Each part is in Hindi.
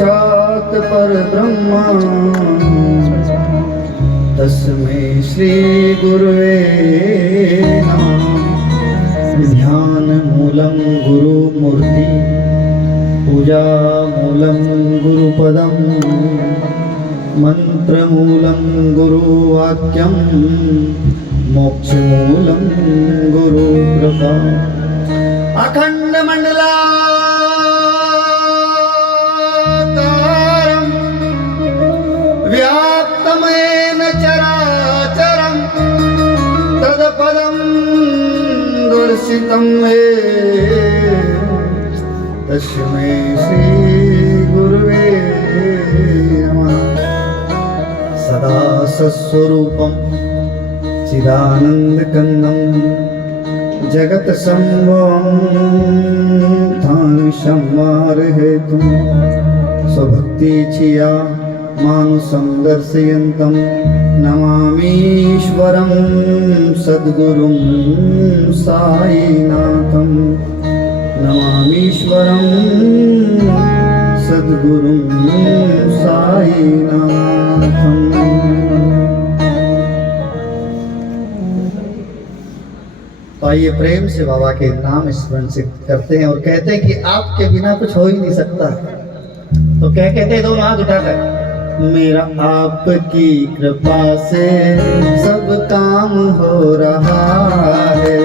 साक्षात् परब्रह्म तस्मै श्री गुरुवे नमः। ध्यान मूलं गुरुमूर्ति, पूजा मूलं गुरुपदं, मंत्र मूलं गुरुवाक्यं, मोक्ष मूलं गुरुकृपा। अखंड मंडलाकारं व्याप्तमेन चराचरं तत्पदं दर्शितं मे तस्मै श्री गुरुवे नमः। सदा सत्स्वरूपं चिदानन्दकन्दं जगत संभवं तामिशमार्हेतुं स्वभक्ति छिया मानुषं दर्शयन्तं नमामीश्वरं सद्गुरुं साईनाथं। नमामीश्वरं सद्गुरुं साईनाथं। तो आइए प्रेम से बाबा के नाम स्मरण से करते हैं और कहते हैं कि आपके बिना कुछ हो ही नहीं सकता। तो क्या कहते हैं दोनों हाथ उठाकर, मेरा आपकी कृपा से सब काम हो रहा है।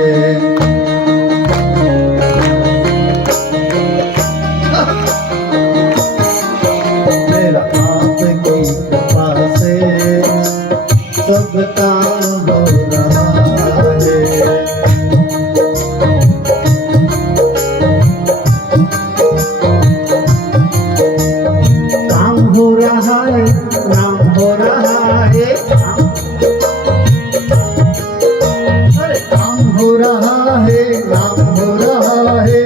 मेरा आपकी कृपा से सब काम हो रहा है। काम हो रहा है, नाम हो रहा है, अरे काम हो रहा है, नाम हो रहा है।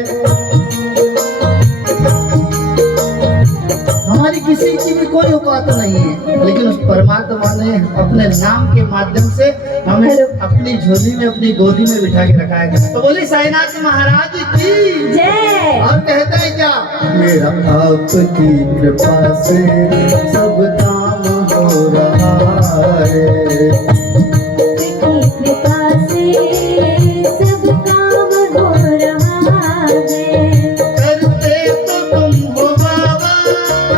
हमारी किसी की भी कोई औकात नहीं है, लेकिन उस परमात्मा ने अपने नाम के माध्यम से हमें अपनी झोली में, अपनी गोदी में बिठा के रखा है। तो बोली साईनाथ महाराज की जय। और कहते हैं क्या, मेरा आपकी कृपा से सब काम हो रहा है। कृपा से सब काम हो रहा है। करते तो तुम हो बाबा,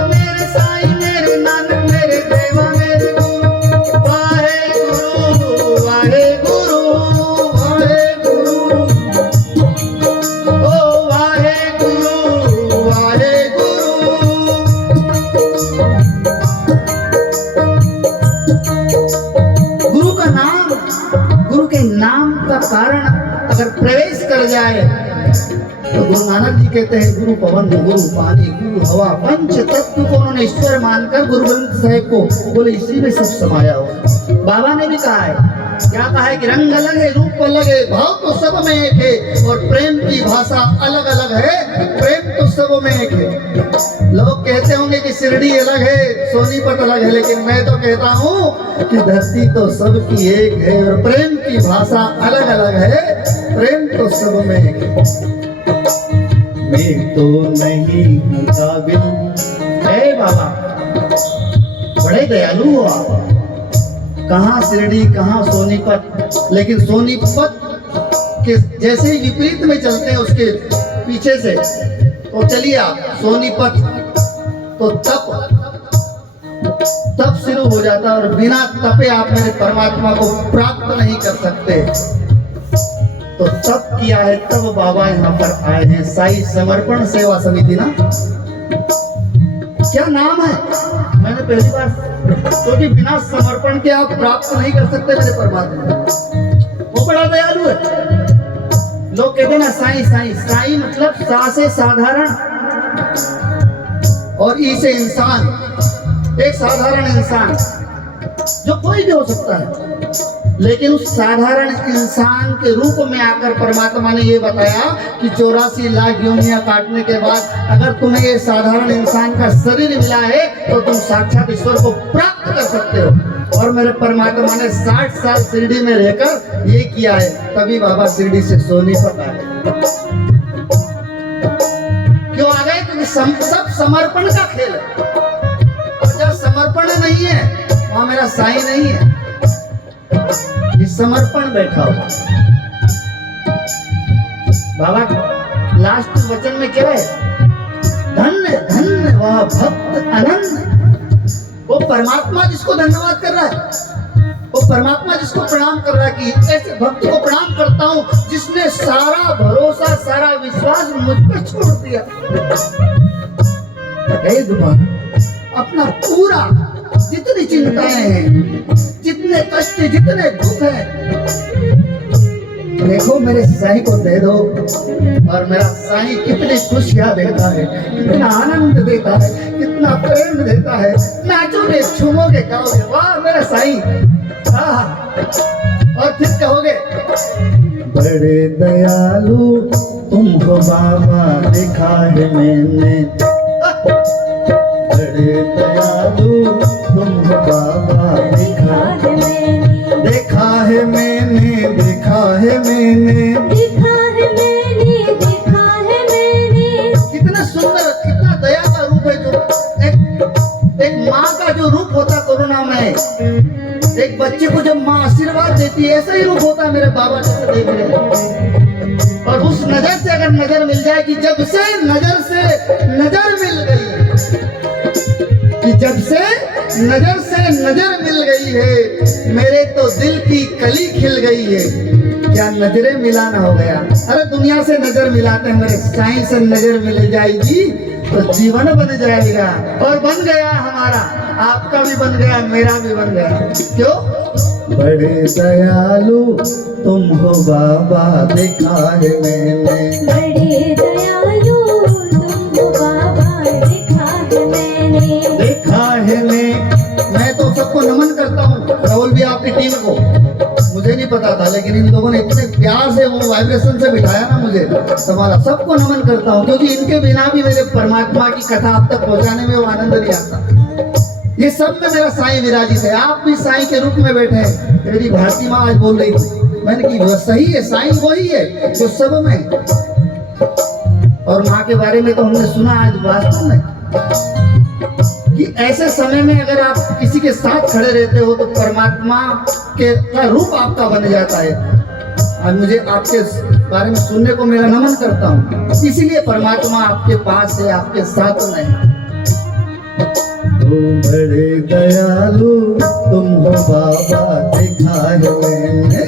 मेरे साईं, मेरे नानक, मेरे देवा, मेरे गुरु। वाहे गुरु, वाहे गुरु, वाहे गुरु, ओ वाहे गुरु, वाहे गुरु। गुरु का नाम, गुरु के नाम का कारण अगर प्रवेश कर जाए तो गुरु नानक जी कहते हैं, गुरु पवन, गुरु पानी, गुरु हवा, पंच तत्व को उन्होंने ईश्वर मानकर गुरु ग्रंथ साहिब को बोले इसी में सब समाया हो। बाबा ने भी कहा है, क्या कहा है कि रंग अलग है, रूप अलग है, भाव तो सब में एक है, और प्रेम की भाषा अलग अलग है, प्रेम तो सब में एक है। लोग कहते होंगे कि शिरडी अलग है, सोनीपत अलग है, लेकिन मैं तो कहता हूँ कि धरती तो सबकी एक है और प्रेम की भाषा अलग अलग है, प्रेम तो सब में एक है। मैं तो नहीं हूँ काबिल, हे बाबा बड़े दयालु हो आप। कहाँ शिरडी, कहाँ सोनीपत, लेकिन सोनीपत के जैसे ही विपरीत में चलते हैं उसके पीछे से, तो चलिए आप सोनीपत तो तप शुरू हो जाता है, और बिना तपे आप मेरे परमात्मा को प्राप्त नहीं कर सकते। तो तप किया है, तब बाबा यहाँ पर आए हैं। साई समर्पण सेवा समिति ना, क्या नाम है, मैंने पहली बार, क्योंकि बिना समर्पण के आप प्राप्त नहीं कर सकते मेरे परमात्मा। वो बड़ा दयालु है। लोग कहते हैं ना साई साई, साई मतलब सा से साधारण और ई से इंसान। एक साधारण इंसान जो कोई भी हो सकता है, लेकिन उस साधारण इंसान के रूप में आकर परमात्मा ने ये बताया कि 84 लाख योनियां काटने के बाद अगर तुम्हें ये साधारण इंसान का शरीर मिला है तो तुम साक्षात ईश्वर को प्राप्त कर सकते हो। और मेरे परमात्मा ने 60 साल शिरडी में रहकर ये किया है, तभी बाबा शिरडी से सोनीपत आए। क्यों आ गए? क्योंकि सब समर्पण का खेल है। और जब समर्पण नहीं है वहां मेरा साईं नहीं है। ये समर्पण बैठा हुआ। बाबा लास्ट वचन में क्या है? धन्य धन्य वह भक्त अनन्य। वो परमात्मा जिसको धन्यवाद कर रहा है, वो परमात्मा जिसको प्रणाम कर रहा है कि ऐसे भक्त को प्रणाम करता हूं जिसने सारा भरोसा सारा विश्वास मुझ पर छोड़ दिया। हे दुबारा अपना पूरा जितनी चिंताएं हैं, जितने कष्ट, जितने दुख हैं, देखो मेरे साईं को दे दो। और मेरा साईं कितनी खुशियां देता है, कितना आनंद देता है, कितना प्रेम देता है। नाचोगे, झूमोगे, गाओगे, वाह मेरा साईं। और फिर कहोगे बड़े दयालु तुम हो बाबा, देखा है मैंने। बड़े दयालु तुम हो बाबा, देखा है मैंने, देखा है मैंने, देखा है मैंने, देखा है मैंने, देखा है मैंने। कितना सुंदर, कितना दया का रूप है। जो एक माँ का जो रूप होता कोरोना में, एक बच्चे को जब माँ आशीर्वाद देती है, ऐसा ही रूप होता है मेरे बाबा जैसे देख रहे हैं। और उस नजर से अगर नजर मिल जाए कि जब से नजर मिल गई, कि जब से नजर मिल गई है, मेरे तो दिल की कली खिल गई है। क्या नजरें मिलाना हो गया? अरे दुनिया से नजर मिलाते हैं, मेरे साईं से नजर मिल जाएगी तो जीवन बन जाएगा। और बन गया हमारा, आपका भी बन गया, मेरा भी बन गया। क्यों? बड़े दयालु तुम हो बाबा, देखा है मैंने। बड़े दयालु तुम हो बाबा, देखा है मैंने, देखा है मैं तो सबको नमन करता हूँ। राहुल भी आपकी टीम को, मुझे नहीं पता था, लेकिन इन लोगों ने इतने प्यार से वो वाइब्रेशन से बिठाया ना मुझे, तुम्हारा सबको नमन करता हूँ। क्योंकि इनके बिना भी मेरे परमात्मा की कथा आप तक पहुँचाने में वो आनंद नहीं आता। ये सब में मेरा साईं विराजित है। आप भी साईं के रूप में बैठे हैं। मेरी भारती माँ आज बोल रही थी, मैंने की वो सही है, साईं वही है जो सब में। और माँ के बारे में तो हमने सुना आज वास्तव में कि ऐसे समय में अगर आप किसी के साथ खड़े रहते हो तो परमात्मा के का रूप आपका बन जाता है। आज मुझे आपके बारे में सुनने को मेरा नमन करता हूँ, इसीलिए परमात्मा आपके पास है, आपके साथ में है। बड़े दयालु तुम हो बाबा, देखा है मैंने।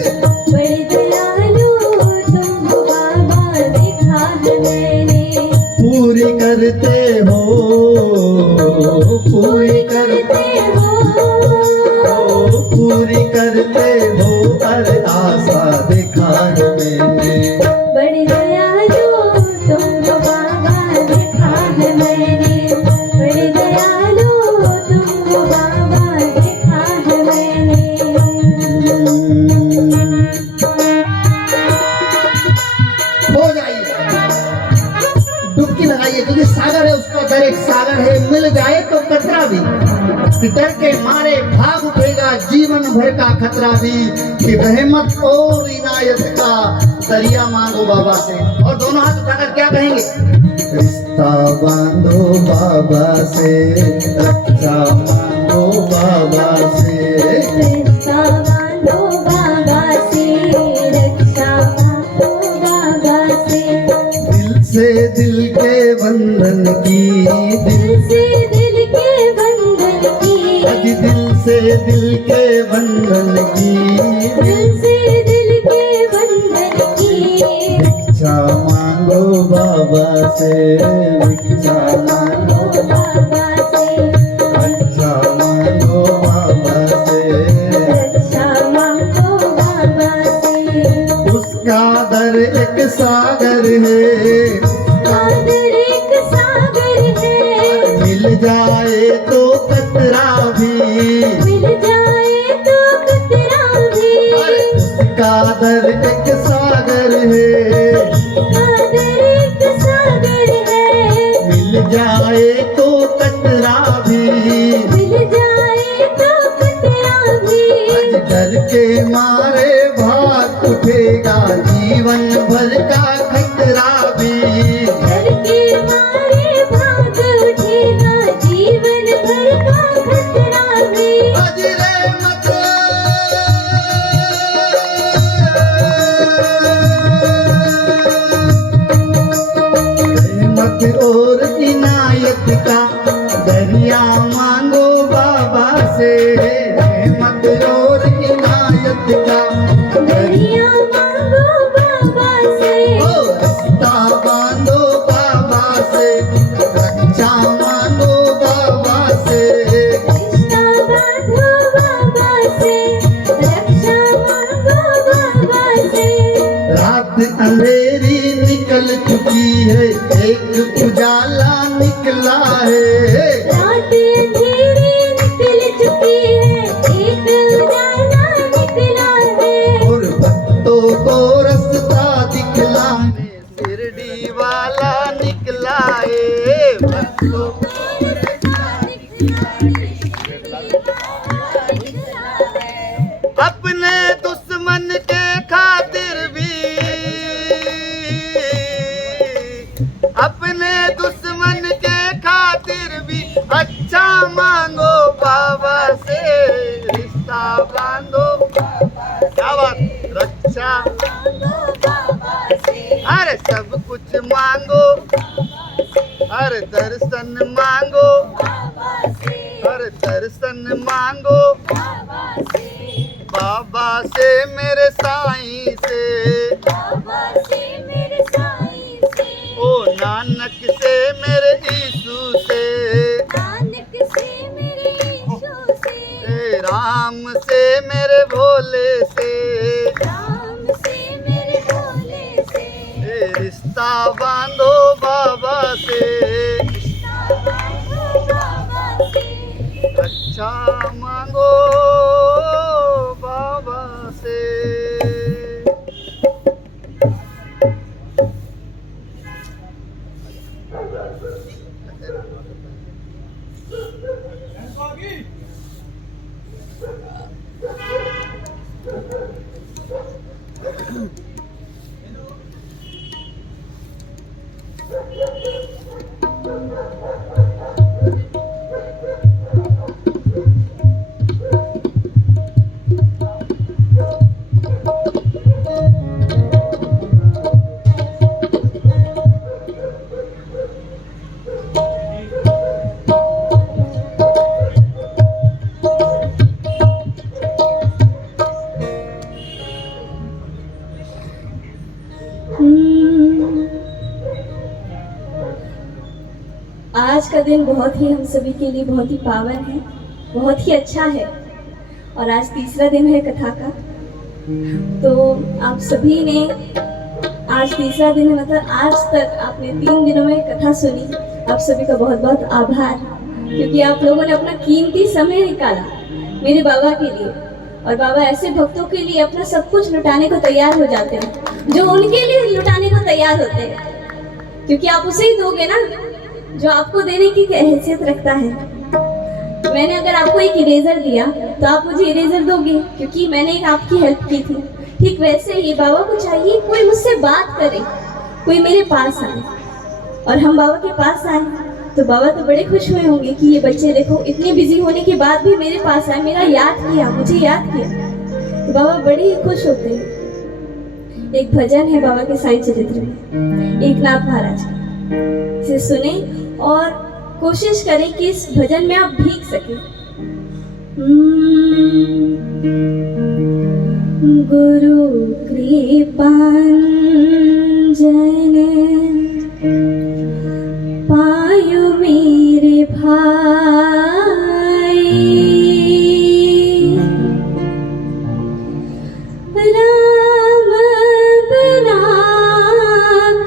बड़े दयालु तुम हो बाबा, देखा है मैंने। पूरी करते हो, पूरी करते हो, पूरी करते हो हर आशा, देखा है मैंने। बड़े दयालु तुम हो बाबा, देखा है मैंने। बड़े दयालु तुम हो बाबा, देखा है मैंने। हो जाइए, डुबकी लगाइए, क्योंकि सागर है, उसका दर एक सागर है। मिल जाए तो कतरा भी, डर के मारे भाग उठेगा जीवन भर का खतरा भी। कि रहमत और इनायत का दरिया मांगो बाबा से। और दोनों हाथ उठाकर क्या कहेंगे? रिश्ता बांधो बाबा से, रक्षा मांगो बाबा से। रिश्ता बांधो बाबा से, रक्षा मांगो बाबा से। दिल के बंधन की, दिल से दिल के बंधन की, दिल से दिल के बंधन की, दिल से दिल के बंधन की। भिक्षा मांगो बाबा से, भिक्षा मांगो बाबा से, रक्षा मांगो बाबा से। रक्षा मांगो बाबा से। उसका दर एक सागर है, सागर एक सागर है। मिल जाए तो कतरा भी, मिल जाए तो कतरा भी। उसका दर एक सागर है, सागर एक सागर है। मिल जाए तो कतरा भी। मिल जाए तो कतरा भी। डर के मारे भाग उठेगा जीवन भर का खतरा भी। डर के मारे भाग इनायत का दरिया मांगो बाबा से, रहमत और इनायत का दरिया मांगो बाबा से, ओ रास्ता बांधो बाबा से, रक्षा मांगो बाबा से, रिश्ता बांधो बाबा से, रक्षा मांगो बाबा से। रात अंधेरी निकल चुकी है, एक उजाला निकला है, रात अंधेरी निकल चुकी है, एक उजाला निकला है। और भक्तों को रास्ता दिखलाने शिरडी वाला निकला है, भक्तों को रास्ता अपने दुश्मन के खातिर भी, अपने दुश्मन के खातिर भी अच्छा मांगो बाबा से, रिश्ता बांधो क्या बात, रक्षा अरे सब कुछ मांगो, अरे दर्शन मांगो, अरे दर्शन मांगो बाबा से मेरे साईं से, ओ नानक से मेरे यीशु से, ए राम से मेरे भोले से, ए रिश्ता बांधो बाबा से, अच्छा मांगो बाबा से। आज का दिन बहुत ही हम सभी के लिए बहुत ही पावन है, बहुत ही अच्छा है। और आज तीसरा दिन है कथा का, तो आप सभी ने आज तीसरा दिन है, मतलब आज तक आपने 3 दिनों में कथा सुनी। आप सभी का बहुत बहुत आभार, क्योंकि आप लोगों ने अपना कीमती समय निकाला मेरे बाबा के लिए। और बाबा ऐसे भक्तों के लिए अपना सब कुछ लुटाने को तैयार हो जाते हैं, जो उनके लिए लुटाने को तैयार होते हैं, क्योंकि आप उसे ही दोगे ना जो आपको देने की हैसियत रखता है। मैंने अगर आपको एक इरेजर दिया तो आप मुझे इरेजर दोगे, क्योंकि मैंने एक आपकी हेल्प की थी। ठीक वैसे ही बाबा को चाहिए कोई मुझसे बात करे, कोई मेरे पास आए। और हम बाबा के पास आए तो बाबा तो बड़े खुश हुए होंगे कि ये बच्चे देखो इतने बिजी होने के बाद भी मेरे पास आए, मेरा याद किया, मुझे याद किया। तो बाबा बड़े ही खुश होते हैं। एक भजन है बाबा के साईं चरित्र में, एकनाथ महाराज का, इसे सुने और कोशिश करें कि इस भजन में आप भीग सकें। गुरु कृपांजन पायो मेरे भाई, राम बिना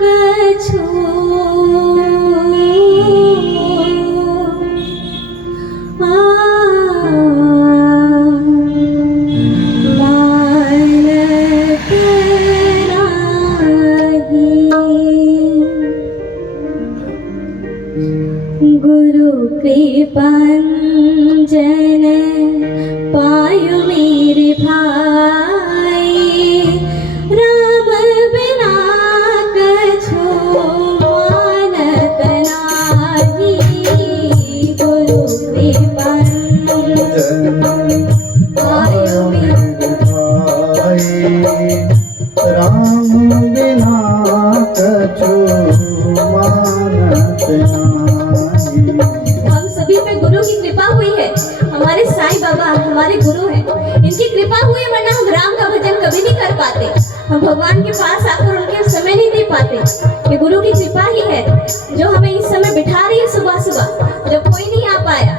कछु गुरु कृपांजन पायो मेरे भाई, राम बिना कछु मानत नाही। गुरु कृपांजन पायो मेरे भाई, राम बिना कछु मानत नाही। हमारे गुरु हैं, इनकी कृपा हुई, वरना हम राम का भजन कभी नहीं कर पाते, हम भगवान के पास आकर उनके समय नहीं दे पाते। ये गुरु की कृपा ही है जो हमें इस समय बिठा रही है सुबह सुबह, जब कोई नहीं आ पाया।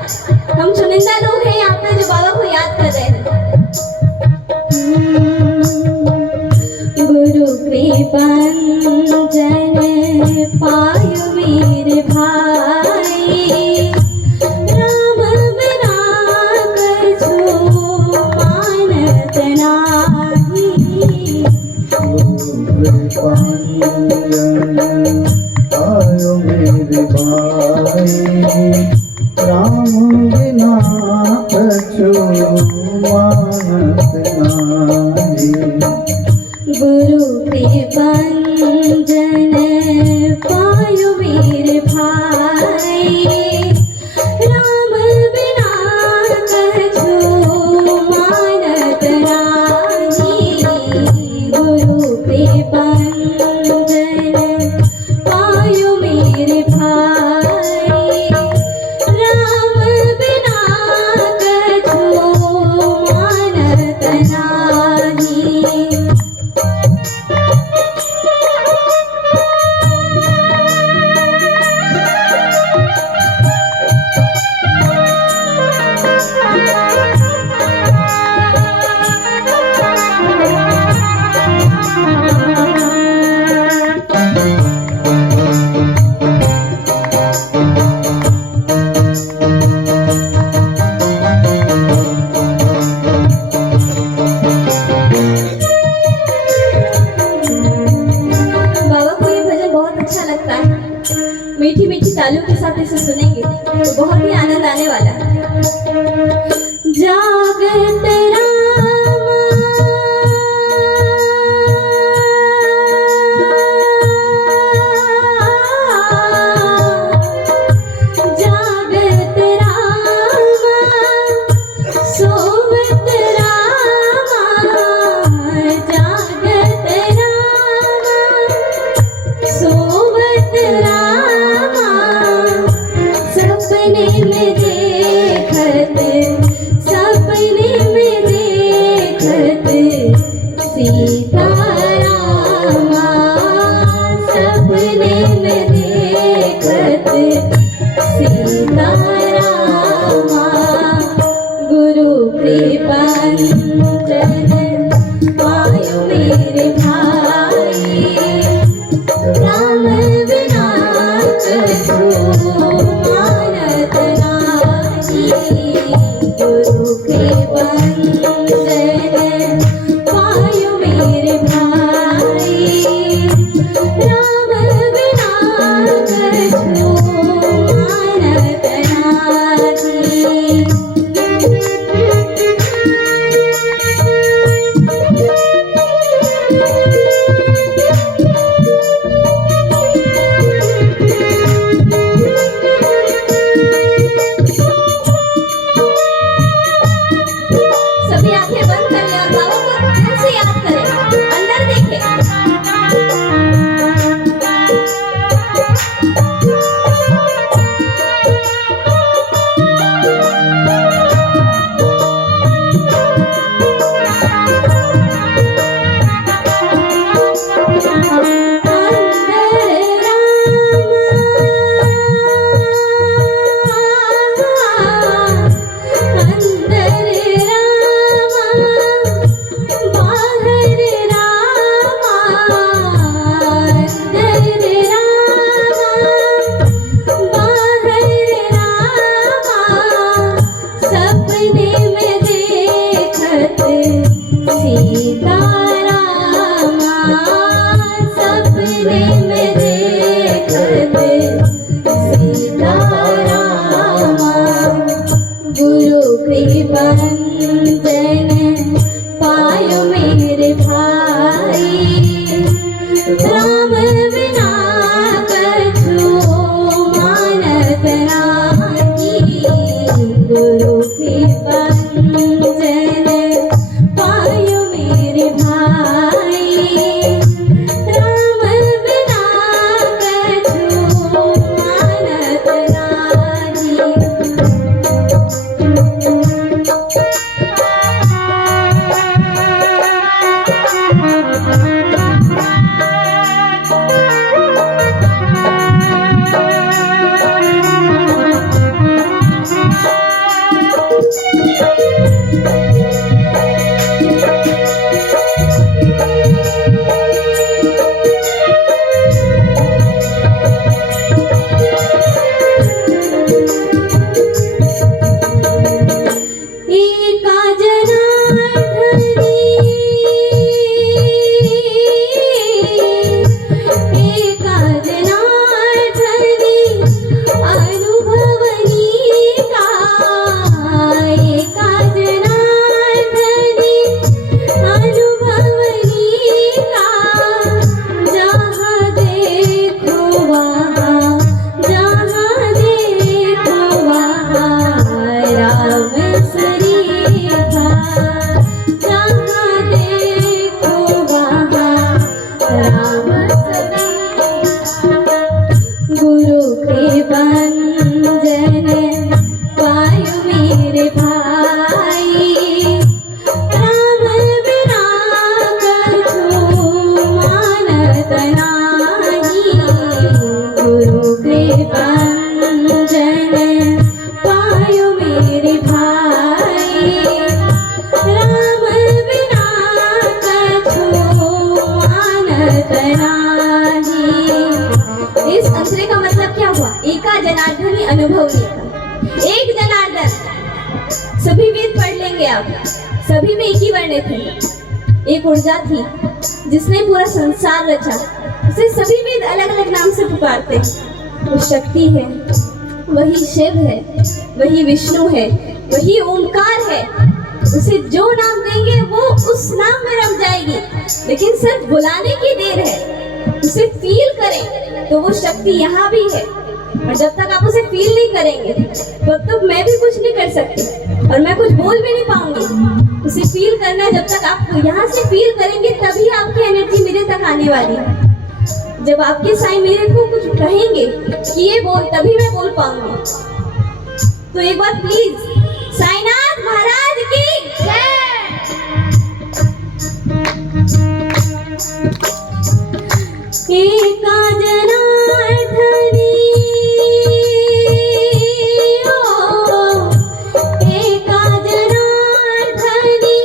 हम चुनिंदा लोग हैं यहाँ पे जो बाबा को याद कर रहे हैं। गुरु कृपांजन पायो मेरे भाई, राम बिना कछु मानत नाही। आयो मेरे भाई, राम बिना कछु मानत नाही। गुरु कृपांजन पायो मेरे भाई, राम बिना कछु मानत नाही। गुरु कृपांजन पायो मेरे भाई, राम बिना कछु मानत नाही। बाबा को ये भजन बहुत अच्छा लगता है, मीठी मीठी तालियों के साथ इसे सुनेंगे तो बहुत ही आनंद आने वाला है। जागत जागत रामा, सोवत रामा, जागत रामा, सोवत रामा, सपने में देखत, सपने में देखत सीता रामा, सपने में देखत सीता रामा। गुरु कृपांजन पायो मेरे भाई, राम बिना कछु मानत नाही। गुरु कृपांजन पायो मेरे भाई, राम बिना कछु मानत नाही। सभी आंखें बंद कर लें और बाबा को दिल से याद करें, अंदर देखें। गुरु कृपांजन पायो मेरे भाई, राम बिना कछु मानत नाही। गुरु कृपांजन पायो मेरे भाई, राम बिना कछु मानत नाही। एका जनार्दनी एका जनार्दनी अनुभवनी का एका जनार्दनी अनुभवनी का जहाँ देखो वहाँ राम सरीखा जहाँ देखो वहाँ राम सरीखा गुरु के बंधन पायो मेरे भाई राम बिना कछु मानत नाही गुरु के बंधन पायो मेरे भाई राम बिना कछु मानत नाही। इस अंतरे का मतलब क्या हुआ? एका जनार्दनी अनुभव लेकर एक जनार्दन। सभी वेद पढ़ लेंगे आप, सभी में एक ही वर्ण थे, एक ऊर्जा थी जिसने पूरा संसार रचा। उसे सभी वेद अलग अलग नाम से पुकारते हैं। वो शक्ति है, वही शिव है, वही विष्णु है, वही ओमकार है। उसे जो नाम देंगे वो उस नाम में रम जाएगी, लेकिन सिर्फ बुलाने की देर है। उसे फील करें तो वो शक्ति यहाँ भी है, और जब तक आप उसे फील नहीं करेंगे तब तक मैं भी कुछ नहीं कर सकती और मैं कुछ बोल भी नहीं पाऊंगी। उसे फील करना है, जब तक आप यहाँ से फील करेंगे तभी आपकी एनर्जी मेरे तक आने वाली है। जब आपके साईं मेरे को कुछ कहेंगे कि ये बोल, तभी मैं बोल पाऊंगी। तो एक बार प्लीज साईनाथ महाराज की जय। एका जनार्दनी एका जनार्दनी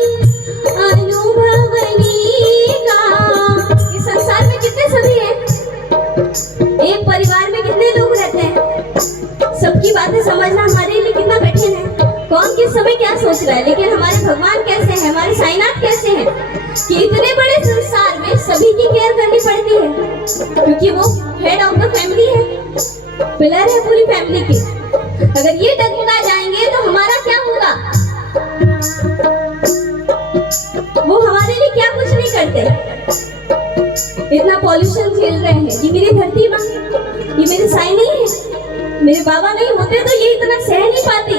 अनुभवनी का। इस संसार में कितने सभी हैं? एक परिवार में कितने लोग रहते हैं? सबकी बातें समझना हमारे लिए कितना कठिन है। कौन किस समय क्या सोच रहा है, लेकिन हमारे भगवान कैसे हैं, हमारे साईनाथ कैसे हैं कि इतने बड़े संसार में सभी की केयर करनी पड़ती है, क्योंकि वो हेड ऑफ द फैमिली है, पिलर है पूरी फैमिली की। अगर ये डगमगा जाएंगे तो हमारा क्या होगा? वो हमारे लिए क्या कुछ नहीं करते। इतना पॉल्यूशन झेल रहे हैं। ये मेरी धरती माँ, ये मेरे साईं नहीं है। मेरे बाबा नहीं होते तो ये इतना सह नहीं पाती।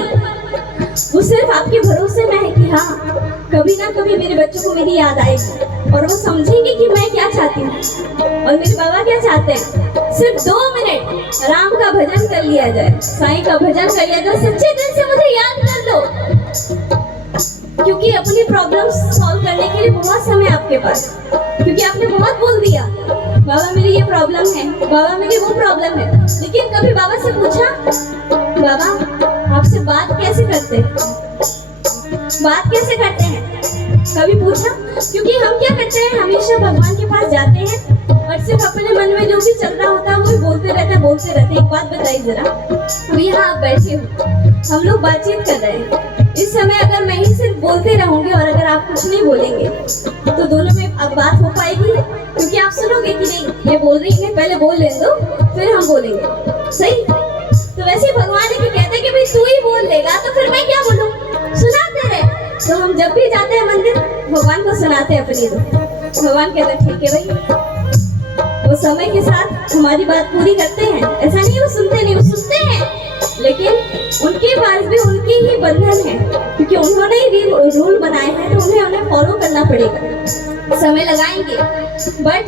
वो सिर्फ आपके भरोसे में है कि हाँ, कभी ना कभी मेरे बच्चों को मेरी याद आएगी और वो समझेंगे कि मैं क्या चाहती हूँ और मेरे बाबा क्या चाहते हैं। सिर्फ 2 मिनट राम का भजन कर लिया जाए, साईं का भजन कर लिया जाए, सच्चे दिल से मुझे याद कर लो, क्योंकि अपनी प्रॉब्लम सॉल्व करने के लिए बहुत समय आपके पास, क्योंकि आपने बहुत बोल दिया बाबा मेरी ये प्रॉब्लम है, बाबा मेरी वो प्रॉब्लम है, लेकिन कभी बाबा से पूछा बाबा आपसे बात कैसे करते हैं, बात कैसे करते हैं, कभी पूछा? क्योंकि हम क्या करते हैं, हमेशा भगवान के पास जाते हैं और सिर्फ अपने मन में जो भी चल रहा होता है वो बोलते रहते हैं। एक बात बताइए जरा, अभी यहाँ आप बैठे हो, हम लोग बातचीत कर रहे हैं, इस समय अगर मैं ही सिर्फ बोलते रहूंगी और अगर आप कुछ नहीं बोलेंगे तो दोनों में अब बात हो पाएगी? क्योंकि आप सुनोगे कि नहीं ये बोल रही है, पहले बोल लेने दो फिर हम बोलेंगे, सही? तो वैसे भगवान है कि कहते कि भाई तू ही बोल लेगा तो फिर मैं क्या बोलूं, सुनाते रहे। तो हम जब भी जाते हैं मंदिर भगवान को सुनाते हैं अपनी दो, भगवान कहते हैं ठीक है भाई, वो समय के साथ हमारी बात पूरी करते हैं। ऐसा नहीं वो सुनते नहीं, वो सुनते हैं, लेकिन उनके पास भी उनकी ही बंधन है, क्योंकि उन्होंने ही रूल बनाए हैं तो उन्हें फॉलो करना पड़ेगा। समय लगाएंगे बट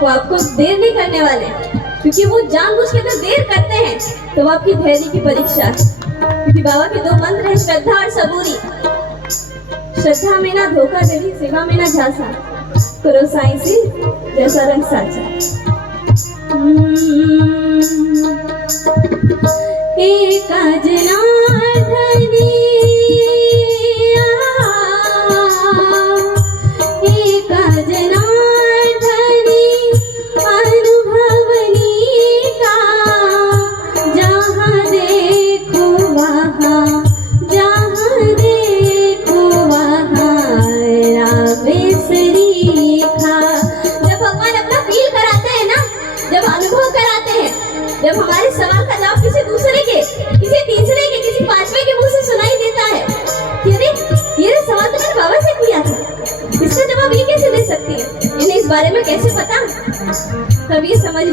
वो आपको देर नहीं करने वाले, क्योंकि वो जानबूझ के अगर देर करते हैं तो वो आपकी धैर्य की परीक्षा है। क्योंकि बाबा के 2 मंत्र हैं, श्रद्धा और सबूरी। श्रद्धा में ना धोखाधड़ी, सेवा में ना झांसा, करो साईं से जैसा रंग साचा। एका जनार्दनी एका जनार्दनी अनुभवनी का, जहाँ दे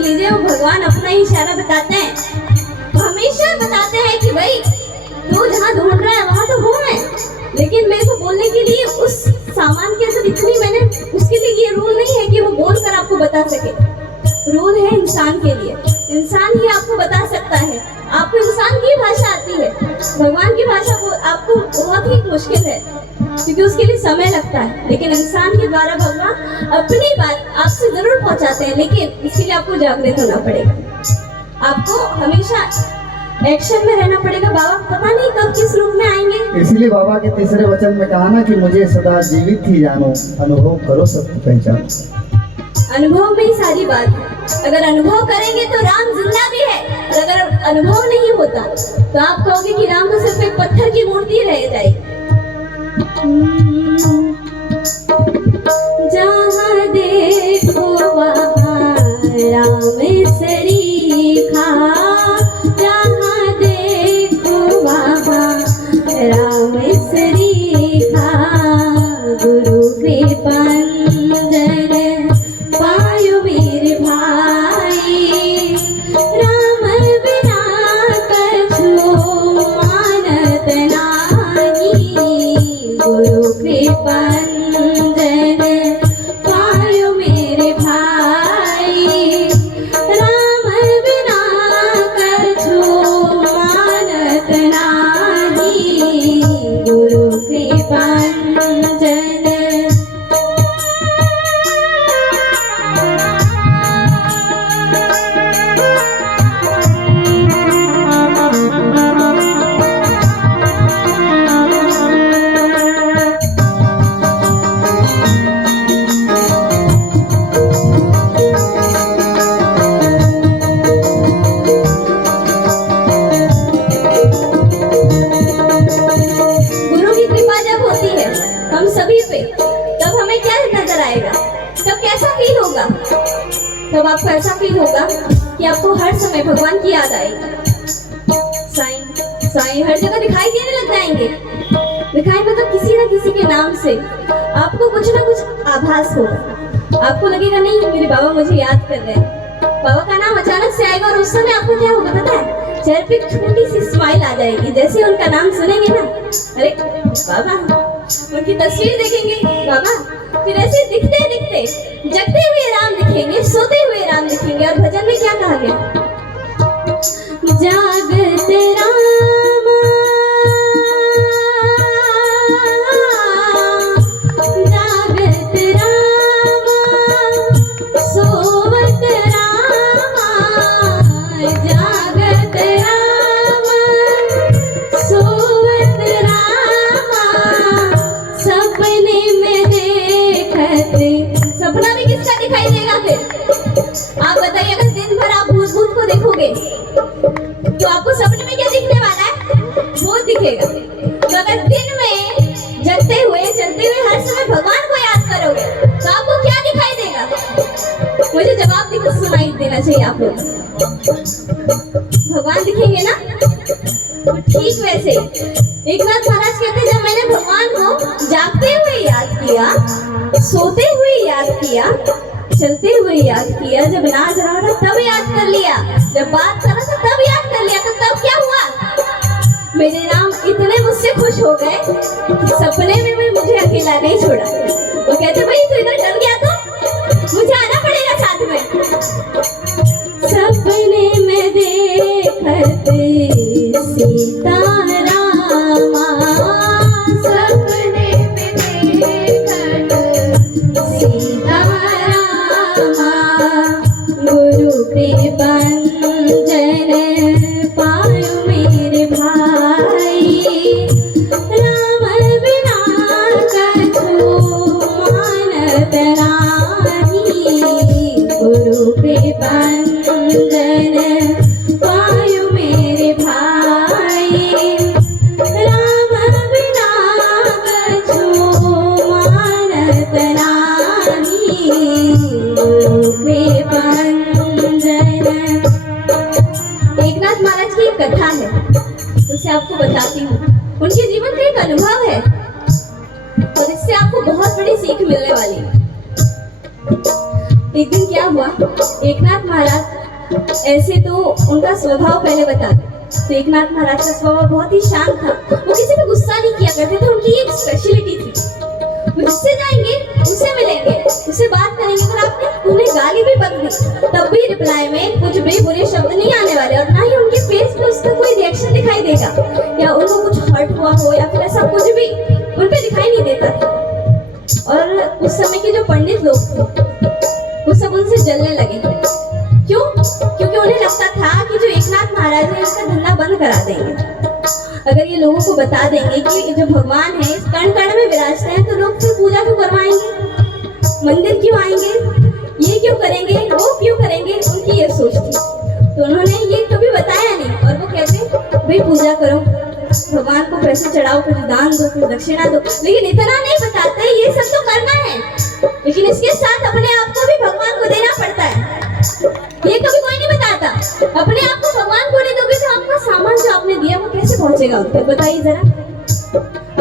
लीजिए, वो भगवान अपना ही इशारा बताते हैं। वो हमेशा बताते हैं कि भाई तू जहाँ ढूंढ रहा है वहाँ तो हूँ मैं, लेकिन मेरे को बोलने के लिए उस सामान के अंदर इतनी मैंने, उसके लिए ये रूल नहीं है कि वो बोलकर आपको बता सके। रूल है इंसान के लिए, इंसान ही आपको बता सकता है। आपको इंसान की भाषा आती है, भगवान की भाषा आपको बहुत ही मुश्किल है, क्योंकि उसके लिए समय लगता है। लेकिन इंसान के द्वारा भगवान अपनी बात आपसे जरूर पहुंचाते हैं, लेकिन इसके लिए आपको जागृत होना पड़ेगा। आपको हमेशा एक्शन में रहना पड़ेगा। बाबा पता नहीं कब किस रूप में आएंगे। इसीलिए बाबा के तीसरे वचन में कहा ना कि मुझे सदा जीवित ही जानो, अनुभव करो सबकी पहचान। अनुभव में ही सारी बात है। अगर अनुभव करेंगे तो राम जिंदा भी है, और अगर अनुभव नहीं होता तो आप कहोगे कि राम तो सिर्फ एक पत्थर की मूर्ति रह जाएगी। जहाँ देखो वहाँ राम सरीखा, जहाँ देखो वहाँ राम सरीखा, गुरु कृपांजन पायो मेरे भाई, राम बिना कछु मानत नाही, गुरु कृपांजन पायो मेरे भाई, राम बिना कछु मानत नाही, गुरु कृपांजन। गुरु की कृपा जब होती है हम सभी पे, तब हमें क्या नजर आएगा, तब कैसा फील होगा? तब आपको ऐसा फील होगा कि आपको हर समय भगवान की याद आएगी। साईं साईं हर जगह दिखाई देने लग जाएंगे। दिखाई मतलब किसी न किसी के नाम से आपको कुछ ना कुछ आभास होगा। आपको लगेगा नहीं मेरे बाबा मुझे याद कर रहे हैं। बाबा का नाम अचानक से आएगा और उस समय आपको क्या होगा पता है? चेहरे पे छोटी सी स्माइल आ जाएगी। जैसे उनका नाम सुनेंगे ना, अरे बाबा, उनकी तस्वीर देखेंगे बाबा, फिर ऐसे दिखते दिखते जगते हुए राम दिखेंगे, सोते हुए राम दिखेंगे। और भजन में क्या कहा गया? जागत राम, जागत राम, सोवत रामा, जागत राम, सोवत रामा, सपने में देखत। सपना भी किसका दिखाई देगा फिर? आप बताइए, अगर दिन भर आप भूत भूत को देखोगे तो आपको सपने में क्या दिखने वाला है? भूत दिखेगा। तो अगर दिन में जगते हुए चलते हुए हर समय भगवान को याद करोगे तो आपको क्या दिखाई देगा? मुझे जवाब देकर सुनाई देना चाहिए आप लोग। भगवान दिखेंगे ना? तो ठीक वैसे एकनाथ महाराज कहते हैं, जब मैंने भगवान को जागते हुए याद किया, सोते हुए याद किया, चलते हुए याद किया, जब नाच रहा था तब याद कर लिया, जब बात कर रहा था तब याद कर लिया, तो तब क्या हुआ? मेरे राम इतने मुझसे खुश हो गए कि सपने में भी मुझे अकेला नहीं छोड़ा। वो कहते भाई तू इधर डर गया तो मुझे आना पड़ेगा साथ में। सपने में देखते सीता रामा, सपने में देखते सीता रामा, गुरु कृपांजन पायो मेरे भाई, राम बिना कछु मानत नाही, गुरु कृपांजन पायो मेरे भाई, राम बिना कछु मानत नाही, गुरु कृपांजन। एकनाथ महाराज की एक कथा है, उसे आपको बताती हूँ। उनके जीवन का एक अनुभव है और इससे आपको बहुत बड़ी सीख मिलने वाली है। एक दिन क्या हुआ, एकनाथ महाराज ऐसे तो उनका स्वभाव पहले बता दें। तो एकनाथ महाराज का स्वभाव बहुत ही शांत था, वो किसी पे गुस्सा नहीं किया करते थे, उनकी एक स्पेशलिटी थी। वो जिससे जाएंगे उससे मिलेंगे, उससे बात करेंगे, अगर आपने उन्हें गाली भी बक दी तब भी रिप्लाई में कुछ भी बुरे शब्द नहीं आने वाले, और ना ही उनके फेस पे उसका कोई रिएक्शन दिखाई देगा, या उनको कुछ हर्ट हुआ हो या फिर ऐसा कुछ भी उन पे दिखाई नहीं देता था। और उस समय के जो पंडित लोग थे वो सब उनसे जलने लगे। क्यों? क्योंकि उन्हें लगता था कि जो एकनाथ महाराज है इसका धंधा बंद करा देंगे। अगर ये लोगों को बता देंगे कि जो भगवान है इस कण कण में विराजते हैं, तो लोग फिर पूजा क्यों करवाएंगे, मंदिर क्यों आएंगे, ये क्यों करेंगे, वो क्यों करेंगे, उनकी ये सोच थी। तो उन्होंने ये कभी बताया नहीं, और वो कहते भाई पूजा करो, भगवान को पैसे चढ़ाओ, कुछ दान दो, कुछ दक्षिणा दो, लेकिन इतना नहीं बताते ये सब तो करना है, लेकिन इसके साथ अपने आप को भी भगवान को देना पड़ता है। ये कभी कोई नहीं बताता। अपने आप को भगवान को नहीं दोगे तो आपका सामान जो आपने दिया वो कैसे पहुंचेगा उन तक, बताइए जरा।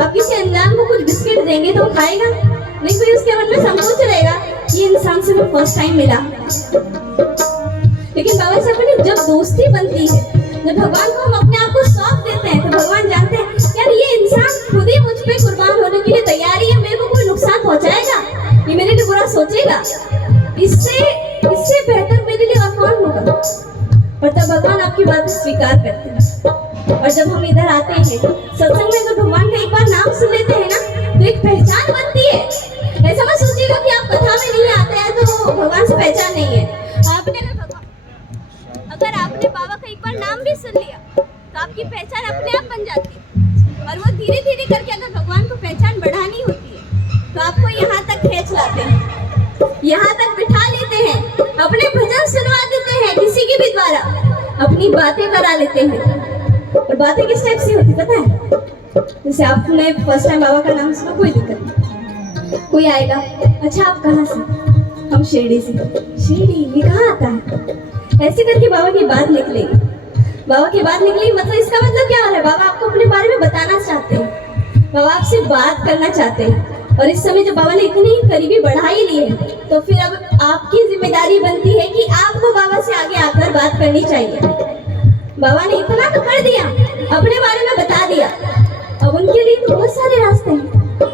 आप किसी अनजान को कुछ बिस्किट देंगे तो वो खाएगा नहीं, कोई उसके मन में संकोच रहेगा कि इंसान से मैं फर्स्ट टाइम मिला। लेकिन बाबा साहब ने जब दोस्ती बनती है, जब भगवान को हम अपने आप को सौंप देते हैं, तो भगवान जानते हैं यार ये इंसान खुद ही मुझ पे कुर्बान होने के लिए तैयारी है, मेरे को कोई नुकसान पहुंचाएगा, ये मेरे लिए बुरा सोचेगा, इससे बेहतर मेरे लिए और कौन होगा। और तब भगवान आपकी बात स्वीकार करते हैं। और जब हम इधर आते हैं सत्संग में, अगर भगवान का एक बार नाम सुन लेते हैं ना, तो एक पहचान बनती है। ऐसा मत सोचिएगा कि आप कथा में नहीं आते हैं तो भगवान से पहचान नहीं है। अगर आपने बाबा का एक बार नाम भी सुन लिया तो आपकी पहचान अपने आप बन जाती है, और वो धीरे धीरे करके अगर भगवान को पहचान बढ़ानी होती है तो आपको यहाँ तक खींच लाते हैं, यहाँ तक बिठा लेते हैं, अपने भजन सुनवा देते हैं, किसी के भी द्वारा अपनी बातें करा लेते हैं। और बातें किस टाइप से होती पता है? जैसे आपने फर्स्ट टाइम बाबा का नाम सुना, कोई दिक्कत नहीं, कोई आएगा, अच्छा आप कहाँ से? हम शिरडी से। शिरडी ये कहाँ आता है? ऐसे करके बाबा की बात निकलेगी, बाबा की बात निकलेगी, मतलब इसका मतलब क्या हो रहा है, बाबा आपको अपने बारे में बताना चाहते हैं, बाबा आपसे बात करना चाहते हैं। और इस समय जब बाबा ने इतनी करीबी बढ़ा ही ली है, तो फिर अब आपकी जिम्मेदारी बनती है कि आपको बाबा से आगे आकर बात करनी चाहिए। बाबा ने इतना तो कर दिया, अपने बारे में बता दिया, अब उनके लिए तो बहुत सारे रास्ते हैं।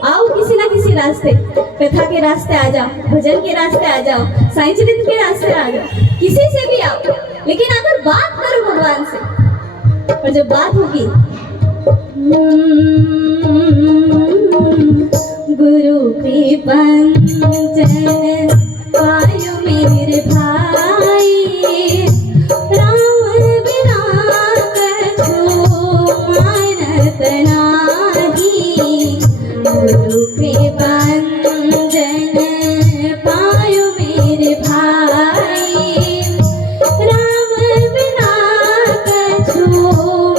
आओ किसी ना किसी रास्ते, कथा के रास्ते आ जाओ, भजन के रास्ते आ जाओ, साईं चरित्र के रास्ते आ जाओ, किसी से भी आओ, लेकिन अगर बात करो भगवान से, और जब बात होगी गुरु के पंचन पायो मेरे भाई, राम बिना कछु मानत नाही, गुरु के पंचन पायो मेरे भाई, राम बिना कछु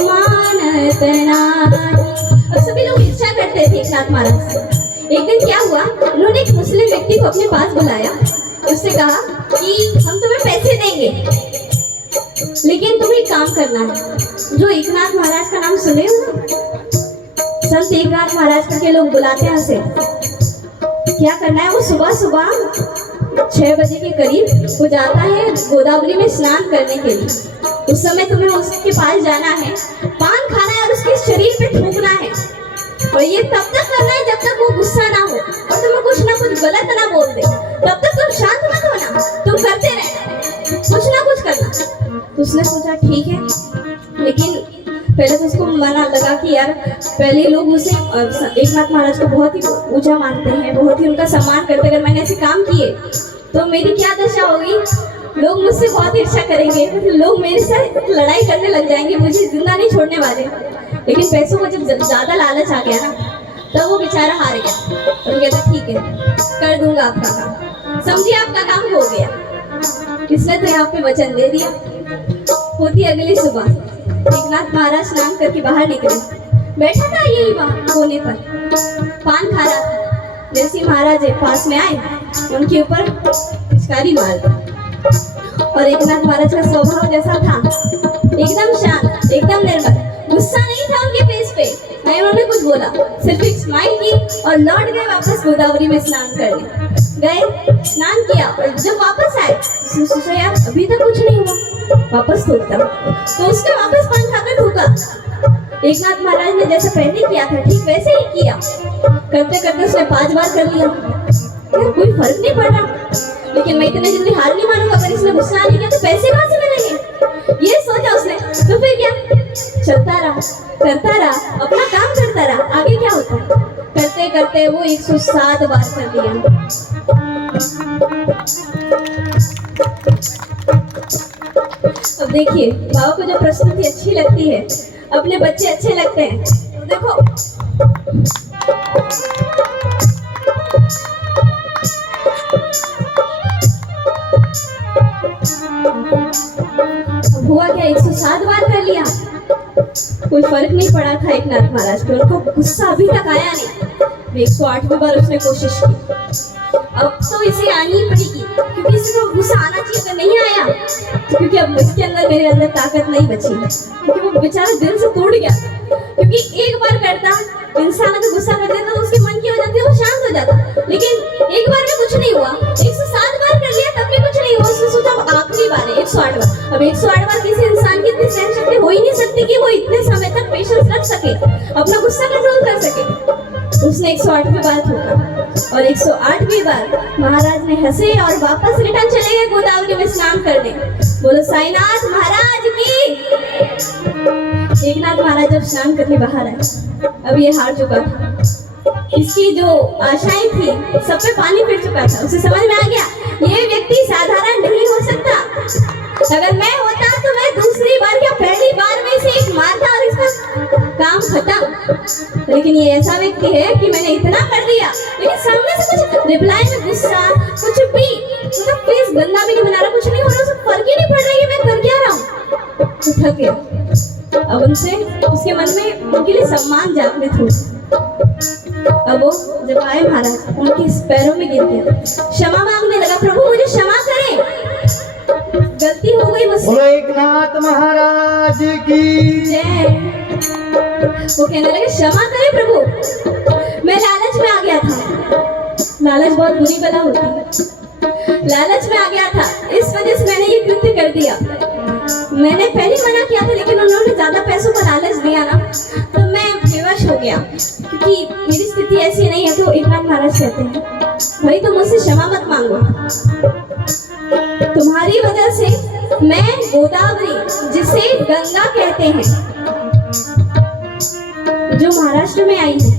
मानत नाही। अब सभी लोग इच्छा करते थे एकनाथ महाराज से। एक दिन क्या हुआ, उन्होंने एक मुस्लिम व्यक्ति को अपने पास बुलाया, उससे कहा कि हम तुम्हें पैसे देंगे, लेकिन तुम्हें एक काम करना है। जो एकनाथ महाराज का नाम सुने हो ना, संत एकनाथ महाराज करके लोग बुलाते हैं उसे, क्या करना है, वो सुबह सुबह 6 बजे के करीब वो जाता है गोदावरी में स्नान करने के लिए। उस समय तुम्हें उसके पास जाना है, पान खाना है और उसके शरीर पे थूकना है, और ये तब तक करना है जब तक वो गुस्सा ना हो और तुम्हें कुछ ना कुछ गलत ना बोल दे, तब तक तुम शांत मत होना, तुम करते रहना, कुछ ना कुछ करना। तो उसने सोचा ठीक है, लेकिन पहले तो उसको मना लगा कि यार पहले लोग उसे एकनाथ महाराज को बहुत ही ऊंचा मानते हैं, बहुत ही उनका सम्मान करते, अगर मैंने ऐसे काम किए तो मेरी क्या दशा होगी, लोग मुझसे बहुत ईर्ष्या करेंगे, लोग मेरे साथ लड़ाई करने लग जाएंगे, मुझे जिंदा नहीं छोड़ने वाले। लेकिन पैसों को जब ज्यादा लालच आ गया ना, तब वो बेचारा हार गया और कहता ठीक है कर दूंगा आपका काम। समझिए आपका काम हो गया, किसने तो यहाँ पे वचन दे दिया। होती अगली सुबह एकनाथ महाराज स्नान करके बाहर निकले, बैठा था यही वहाँ कोने पर, पान खा रहा था। जैसे महाराज पास में आए, उनके ऊपर पिचकारी मार दी, और एकनाथ महाराज का स्वभाव जैसा था, एकदम शांत, एकदम निर्मल, गुस्सा नहीं था उनके फेस पे, नहीं उन्होंने कुछ बोला, सिर्फ एक स्माइल की और लौट गए वापस गोदावरी में स्नान करने। गए, स्नान किया और जब वापस आए उसने सोचा यार अभी तक कुछ नहीं हुआ, वापस थूकता तो उसने वापस पान खाकर थूका। एकनाथ महाराज ने जैसा पहले किया था ठीक वैसे ही किया। करते करते उसने 5 बार कर लिया, यार कोई फर्क नहीं पड़ रहा, लेकिन मैं इतने जल्दी हार नहीं मानूंगा। अगर इसने गुस्सा नहीं किया तो पैसे कहाँ से मिलेंगे, ये सोचा उसने। तो फिर क्या, चलता रहा, करता रहा, अपना काम करता रहा। आगे क्या होता है, करते करते वो 107 बार कर दिया। अब देखिए बाबा को जो प्रस्तुति अच्छी लगती है, अपने बच्चे अच्छे लगते हैं, तो देखो हुआ क्या, 107 बार कर लिया, कोई फर्क नहीं पड़ा था एकनाथ महाराज पे। उनको गुस्सा अभी तक आया नहीं। 108वीं बार उसने कोशिश की, अब तो इसे आनी ही पड़ेगी, क्योंकि इसे तो गुस्सा आना चाहिए। अगर नहीं आया तो क्योंकि अब इसके अंदर मेरे अंदर ताकत नहीं बची, क्योंकि वो बेचारा दिल से टूट गया। क्योंकि एक बार करता इंसान अगर गुस्सा कर देता तो उसके मन की हो जाती है, वो शांत हो जाता, लेकिन एक बार में कुछ नहीं हुआ। 107 बार कर लिया तब भी कुछ नहीं हुआ। उसने सोचा अब आखिरी बार है, 108 बार। अब 108 बार किसी इंसान की इतनी सहन शक्ति हो ही नहीं सकती कि वो इतने समय तक पेशेंस रख सके, अपना गुस्सा कंट्रोल कर सके। उसने 108वीं बार थूका और 108वीं बार महाराज ने हंसे और वापस रिटर्न चले गए गोदावरी में स्नान करने। बोलो साईनाथ महाराज की। एकनाथ महाराज जब स्नान करके बाहर आए, अब ये हार चुका था, इसकी जो आशाएं थी सब पे पानी फिर चुका था। उसे समझ में आ गया ये व्यक्ति साधारण नहीं हो सकता। अगर मैं होता तो मैं दूसरी बार या पहली बार में इसे एक मारता और इसका काम खत्म। लेकिन ये ऐसा व्यक्ति है कि मैंने इतना कर दिया, लेकिन सामने से कुछ रिप्लाई में गुस्सा कुछ भी, मतलब फेस गंदा भी नहीं बना रहा, कुछ नहीं हो रहा, उसे फर्क ही नहीं पड़ रहा है मैं कर क्या रहा हूँ। तो थक गया। अब उनसे उसके मन में उनके लिए सम्मान जागृत हुआ। अब वो जब आए महाराज उनके पैरों में गिर गया, क्षमा मांगने लगा, प्रभु मुझे क्षमा करें, गलती हो गई मुझसे। बोलो एकनाथ महाराज की जय। वो कहने लगे क्षमा करें प्रभु, मैं लालच में आ गया था। लालच बहुत बुरी बला होती है, लालच में आ गया था, इस वजह से मैंने ये कृत्य कर दिया। मैंने पहले मना किया था, लेकिन उन्होंने ज्यादा पैसों का लालच दिया ना, तो मैं विवश हो गया, क्योंकि मेरी स्थिति ऐसी नहीं है। तो एकनाथ महाराज कहते हैं भाई तुम मुझसे क्षमा मत मांगो, तुम्हारी वजह से मैं गोदावरी जिसे गंगा कहते हैं जो महाराष्ट्र में आई है,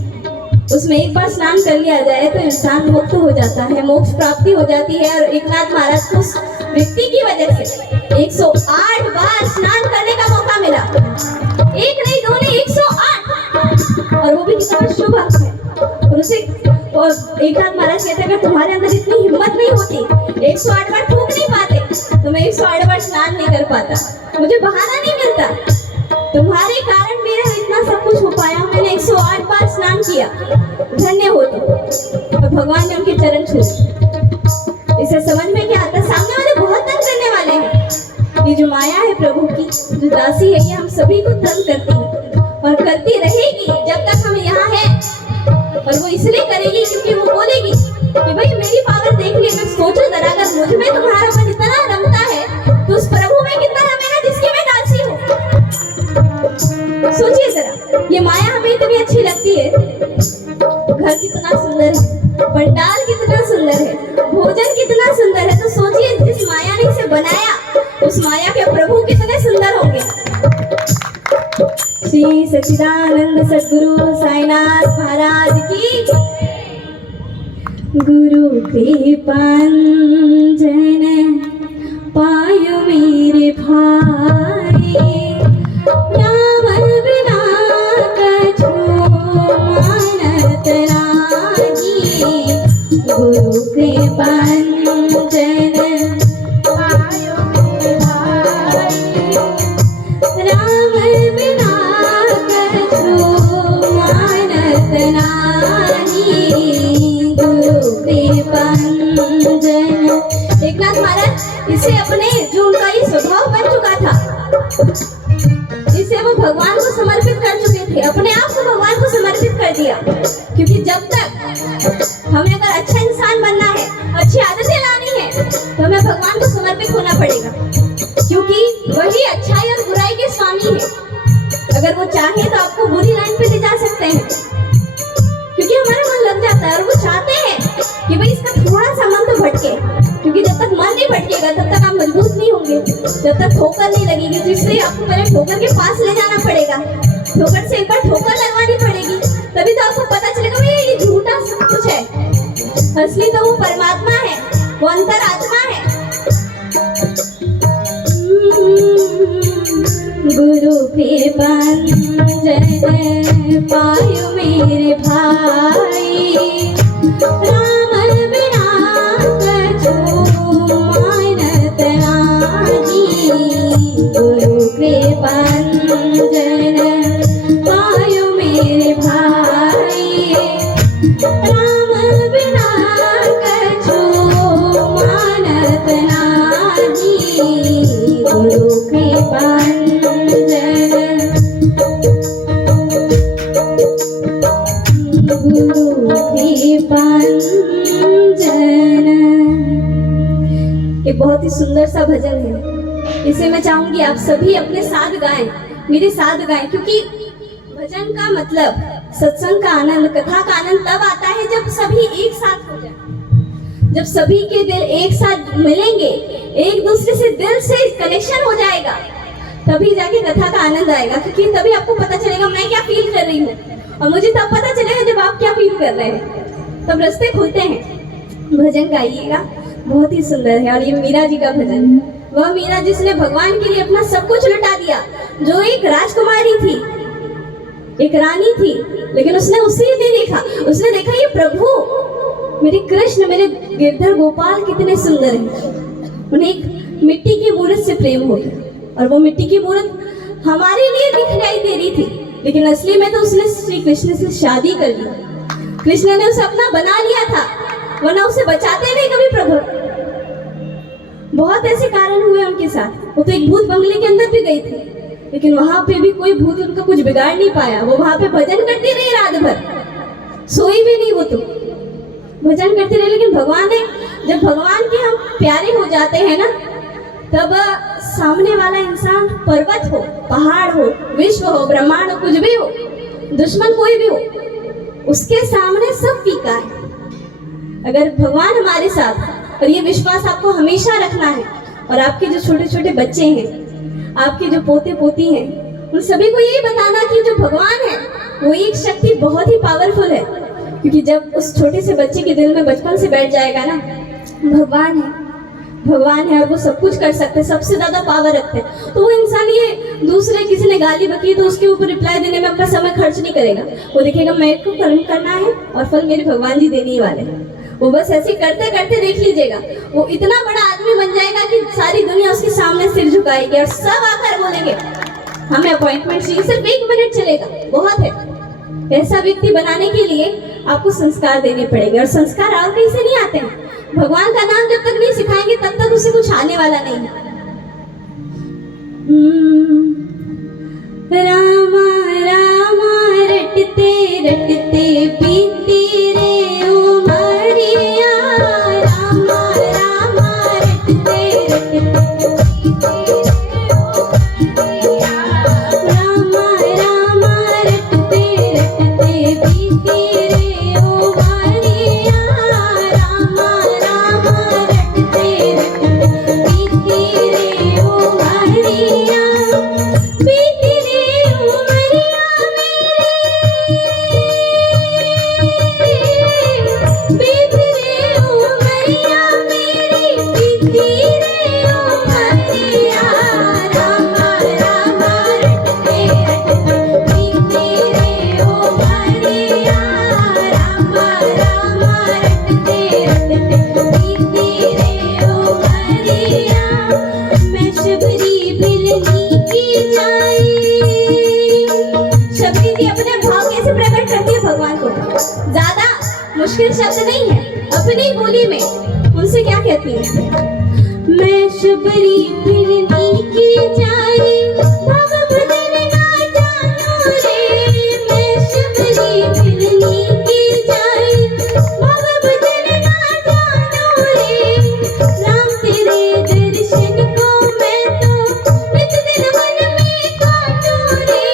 उसमें एक बार स्नान कर लिया जाए तो इंसान मुक्त हो जाता है, मोक्ष प्राप्ति हो जाती है। और एकनाथ महाराज को उस व्यक्ति की वजह से 108 बार स्नान करने का मौका मिला, एक नहीं दो नहीं 108, और वो भी कितना शुभ अंक है। और उसे और एकनाथ महाराज कहते हैं अगर तुम्हारे अंदर इतनी हिम्मत नहीं होती 108 बार थूक नहीं पाते तो मैं 108 बार स्नान नहीं कर पाता, मुझे बहाना नहीं मिलता। तुम्हारे कारण मेरा इतना सब कुछ हो पाया, मैंने 108 बार स्नान किया, धन्य हो तुम। तो भगवान ने उनके चरण छुए। इसे समझ में क्या आता, सामने वाले बहुत तंग करने वाले हैं। ये जो माया है प्रभु की, जो दासी है, ये हम सभी को तंग करती है और करती रहेगी जब तक हम यहाँ हैं। और वो इसलिए करेगी क्योंकि वो बोलेगी कि भाई मेरी पावर देख ली। मैं सोचो जरा, अगर मुझ में तुम्हारा मन इतना रमता है तो उस प्रभु में कितना रमेगा जिसकी मैं दासी हूँ। सोचिए जरा, ये माया हमें इतनी अच्छी लगती है, घर कितना सुंदर है, पंडाल कितना सुंदर है, भोजन कितना सुंदर है, तो सोचिए जिस माया ने इसे बनाया उस माया के प्रभु कितने सुंदर होंगे। श्री सच्चिदानंद सद्गुरु साईनाथ महाराज की। गुरु कृपांजन पायो मेरे भाई, राम बिना कछु मानत राही। गुरु कृपांजन पायो मेरे भाई, राम बिना कछु मानत नाही। गुरु कृपांजन। एकनाथ महाराज इसे अपने जो उनका ये स्वभाव बन चुका था, इसे वो भगवान को समर्पित कर चुके थे, अपने आप को भगवान को समर्पित कर दिया। क्योंकि जब तक हमें अगर अच्छा इंसान बनना है और अगर वो चाहे तो आपको बुरी लाइन पे ले जा सकते हैं, क्योंकि हमारा मन लग जाता है और वो चाहते हैं कि भाई इसका थोड़ा सा मन तो भटके, क्योंकि जब तक मन नहीं भटकेगा तब तक आप मजबूत नहीं होंगे, जब तक ठोकर नहीं लगेगी। तो इसलिए आपको पहले ठोकर के पास ले जाना पड़ेगा, ठोकर से एक बार ठोकर लगवानी पड़ेगी, तभी तो आपको पता चलेगा भाई ये झूठा सब कुछ है, असली तो वो परमात्मा है, वो अंतरात्मा है। गुरु के बंधन पायो मेरे भाई, राम बिना कछु मानत नाही। गुरु के बंधन पायो मेरे भाई, राम बिना कछु मानत नाही। गुरु के बंधन एक बहुत ही सुंदर सा भजन है, इसे मैं चाहूंगी आप सभी अपने साथ गाएं, मेरे साथ गाएं, क्योंकि भजन का मतलब, सत्संग का आनंद, कथा का आनंद तब आता है जब सभी एक साथ हो जाए, जब सभी के दिल एक साथ मिलेंगे, एक दूसरे से दिल से कनेक्शन हो जाएगा, तभी जाके कथा का आनंद आएगा। क्योंकि तभी आपको पता चलेगा मैं क्या फील कर रही हूँ, और मुझे तब पता चलेगा जब आप क्या फील कर रहे हैं, तब रास्ते खुलते हैं। भजन गाइएगा, बहुत ही सुंदर है। और ये मीरा जी का भजन है, वह मीरा जिसने भगवान के लिए अपना सब कुछ लुटा दिया, जो एक राजकुमारी थी, एक रानी थी, लेकिन उसने उसे नहीं देखा, उसने देखा ये प्रभु, मेरे कृष्ण, मेरे गिरधर गोपाल कितने सुंदर हैं। उन्हें एक मिट्टी की मूर्त से प्रेम हो गया, और वो मिट्टी की मूर्त हमारे लिए दिखाई दे रही थी, लेकिन असली में तो उसने श्री कृष्ण से शादी कर ली, कृष्ण ने उसे अपना बना लिया था, वरना उसे बचाते नहीं कभी प्रभु। बहुत ऐसे कारण हुए उनके साथ। वो तो एक भूत बंगले के अंदर भी गई थी, लेकिन वहां पे भी कोई भूत उनका कुछ बिगाड़ नहीं पाया। वो वहां पे भजन करती रही रात भर, सोई भी नहीं वो तो भजन करती रही। लेकिन भगवान ने, जब भगवान के हम प्यारे हो जाते हैं ना, तब सामने वाला इंसान पर्वत हो, पहाड़ हो, विश्व हो, ब्रह्मांड हो, कुछ भी हो, दुश्मन कोई भी हो, उसके सामने सब फीका है। अगर भगवान हमारे साथ, और ये विश्वास आपको हमेशा रखना है, और आपके जो छोटे छोटे बच्चे हैं, आपके जो पोते पोती हैं, उन सभी को यही बताना कि जो भगवान है वो एक शक्ति बहुत ही पावरफुल है। क्योंकि जब उस छोटे से बच्चे के दिल में बचपन से बैठ जाएगा ना, भगवान है, भगवान है और वो सब कुछ कर सकते हैं, सबसे ज्यादा पावर रखते हैं, तो वो इंसान ये दूसरे किसी ने गाली बकी तो उसके ऊपर रिप्लाई देने में अपना समय खर्च नहीं करेगा। वो देखेगा मेरे को कर्म करना है और फल मेरे भगवान जी देने ही वाले हैं। वो बस ऐसे करते करते देख लीजिएगा, वो इतना बड़ा आदमी बन जाएगा कि सारी दुनिया उसके सामने सिर झुकाएगी और सब आकर बोलेंगे हमें अपॉइंटमेंट चाहिए, सिर्फ 1 मिनट चलेगा, बहुत है। ऐसा व्यक्ति बनाने के लिए आपको संस्कार देने पड़ेंगे, और संस्कार और कहीं से नहीं आते हैं। भगवान का नाम जब तक नहीं सिखाएंगे तब तक उसे कुछ आने वाला नहीं है। रामा रामा रटते रटते बीती रे उमरिया, रामा रामा रटते रटते रामा रामा रटते रटते बीती रे उमरिया, रामा रामा रटते रटते बीती रे उमरिया, बीती रे उमरिया मेरी, बीती रे उमरिया मेरी, बीती रे उमरिया, रामा रामा रटते रटते बीती रे उमरिया, रामा रामा रटते रटते बीती रे उमरिया। मैं शबरी बिलनी की जाई, शबरी जी अपने भाव कैसे प्रकट करती है भगवान को, ज्यादा मुश्किल शब्द नहीं है, अपनी बोली में उनसे क्या कहती है। मैं शबरी बिलनी की जाई, भव भजन ना जानो रे, मैं शबरी बिलनी की जाई, भव भजन ना जानो रे, राम तेरे दर्शन को मैं तो नित दिन मन में काटूं रे,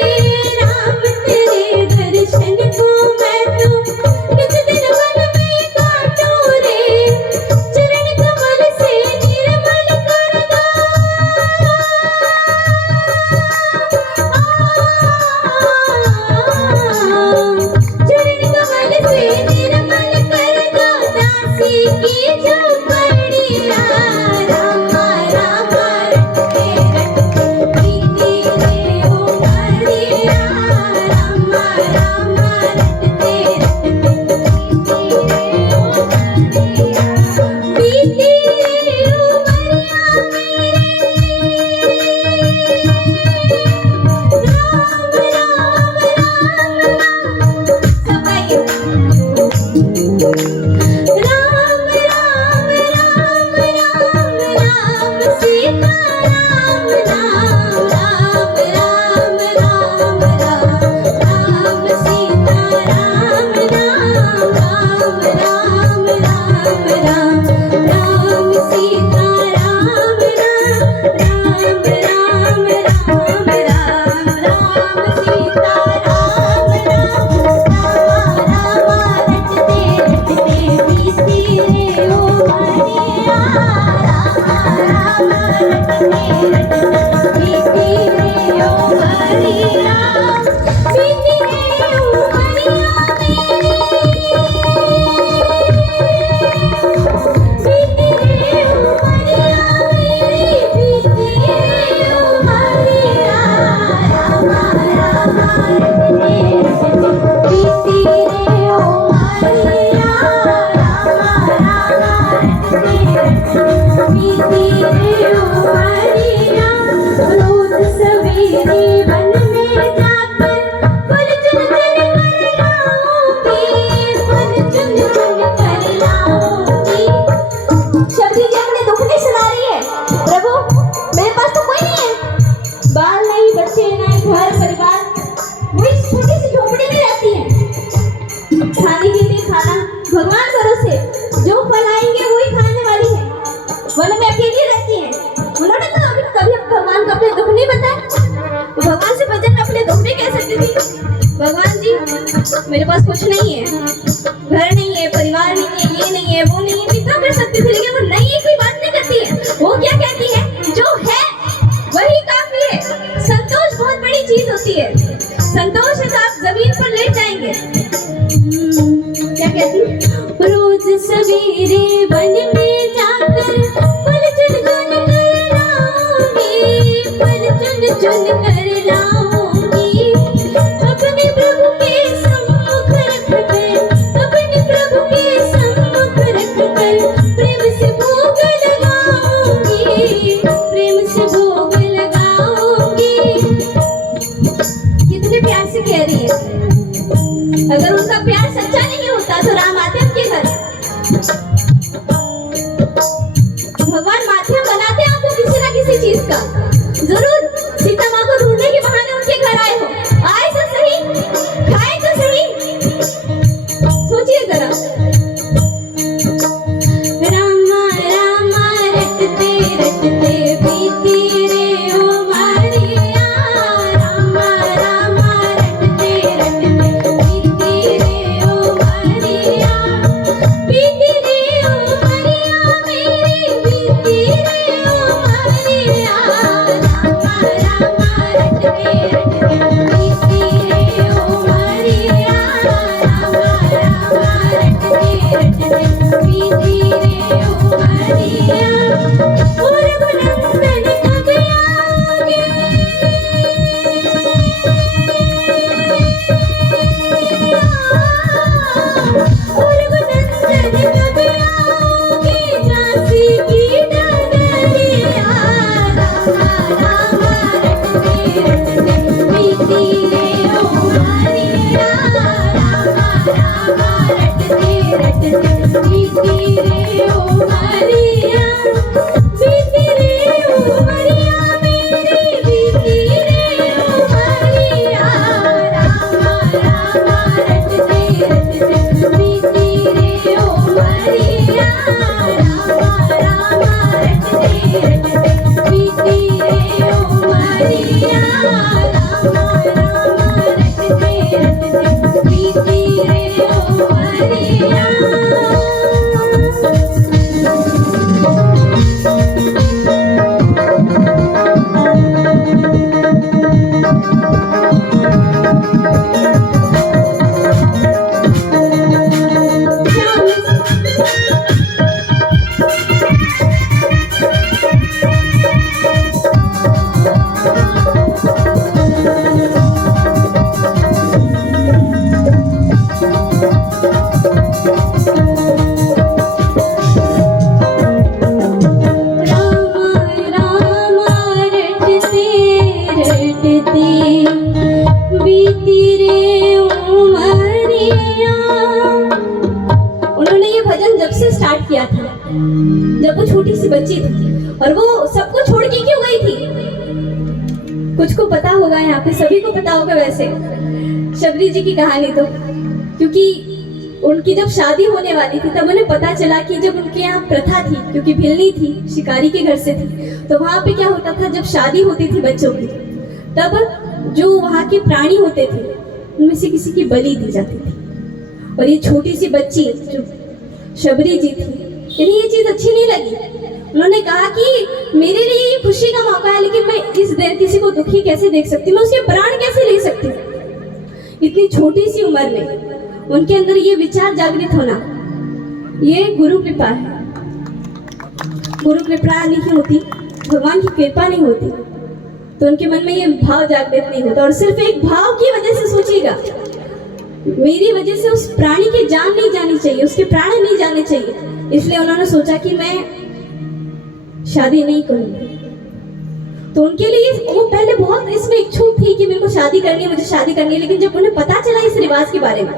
मेरे पास कुछ नहीं है, घर नहीं है, परिवार नहीं है, ये नहीं है, वो नहीं है, कितना कर सकती थी, लेकिन वो नहीं है, कोई बात नहीं करती है। वो क्या कहती है, जो है वही काफी है। संतोष बहुत बड़ी चीज होती है। संतोष है तो आप जमीन पर लेट जाएंगे। क्या कहती, रोज सवेरे वन में जाकर फल चुन चुन कर लाऊंगी, फल चुन चुन कर लाऊंगी, अपने प्रभु के सम्मुख रखकर, अपने प्रभु के सम्मुख रखकर प्रेम से भोग लगाऊंगी, प्रेम से भोग लगाऊंगी। कितने प्यार से कह रही है। अगर उनका प्यार सच्चा नहीं होता तो राम आते उनके घर। भगवान माध्यम बनाते हैं आपको किसी ना किसी चीज का। जरूर सीता माँ को ढूंढने के बहाने उनके घर आए हो, आए तो सही, खाए तो सही। सोचिए जरा। रामा रामा रटते रटते बीती रे उमरिया, रामा रामा रटते रटते बीती रे उमरिया, बीती रे उमरिया मेरी, बीती रे उमरिया, रामा रामा रटते रटते बीती रे उमरिया, रामा रामा रटते रटते बीती रे उमरिया। और रघुनंदन कब आओगे, और रघुनंदन कब आओगे, झांसी की डगरिया, रामा रामा रटते रटते बीती रे उमरिया, रामा रामा रटते रटते बीती रे उमरिया, बीती रे उमरिया मेरी, बीती रे उमरिया, रामा रामा रटते रटते बीती रे उमरिया, रामा रामा रटते रटते बीती रे उमरिया, रामा रामा रटते रटते बीती रे उमरिया। उन्होंने ये भजन जब से स्टार्ट किया था, जब वो छोटी सी बच्ची थी, और वो सबको छोड़ के क्यों गई थी, कुछ को पता होगा, यहाँ पे सभी को पता होगा। वैसे शबरी जी की कहानी तो, क्योंकि उनकी जब शादी होने वाली थी तब उन्हें पता चला कि जब उनके यहाँ प्रथा थी, क्योंकि भिलनी थी, शिकारी के घर से थी, तो वहाँ पे क्या होता था, जब शादी होती थी बच्चों की, तब जो वहाँ के प्राणी होते थे उनमें से किसी की बलि दी जाती थी। और ये छोटी सी बच्ची जो शबरी जी थी, इन्हें ये चीज़ अच्छी नहीं लगी। उन्होंने कहा कि मेरे लिए ये खुशी का मौका है, लेकिन मैं इस देर किसी को दुखी कैसे देख सकती हूँ, मैं उसके प्राण कैसे ले सकती हूँ। इतनी छोटी सी उम्र में उनके अंदर ये विचार जागृत होना, ये गुरु कृपा है। गुरु कृपा नहीं होती, भगवान की कृपा नहीं होती, तो उनके मन में ये भाव जागृत नहीं होता। और सिर्फ एक भाव की वजह से सोचिएगा, मेरी वजह से उस प्राणी की जान नहीं जानी चाहिए, उसके प्राण नहीं जाने चाहिए, इसलिए उन्होंने सोचा कि मैं शादी नहीं करूंगी। तो उनके लिए वो पहले बहुत इसमें इच्छुक थी कि मेरे को शादी करनी है, मुझे शादी करनी है। लेकिन जब उन्हें पता चला इस रिवाज के बारे में,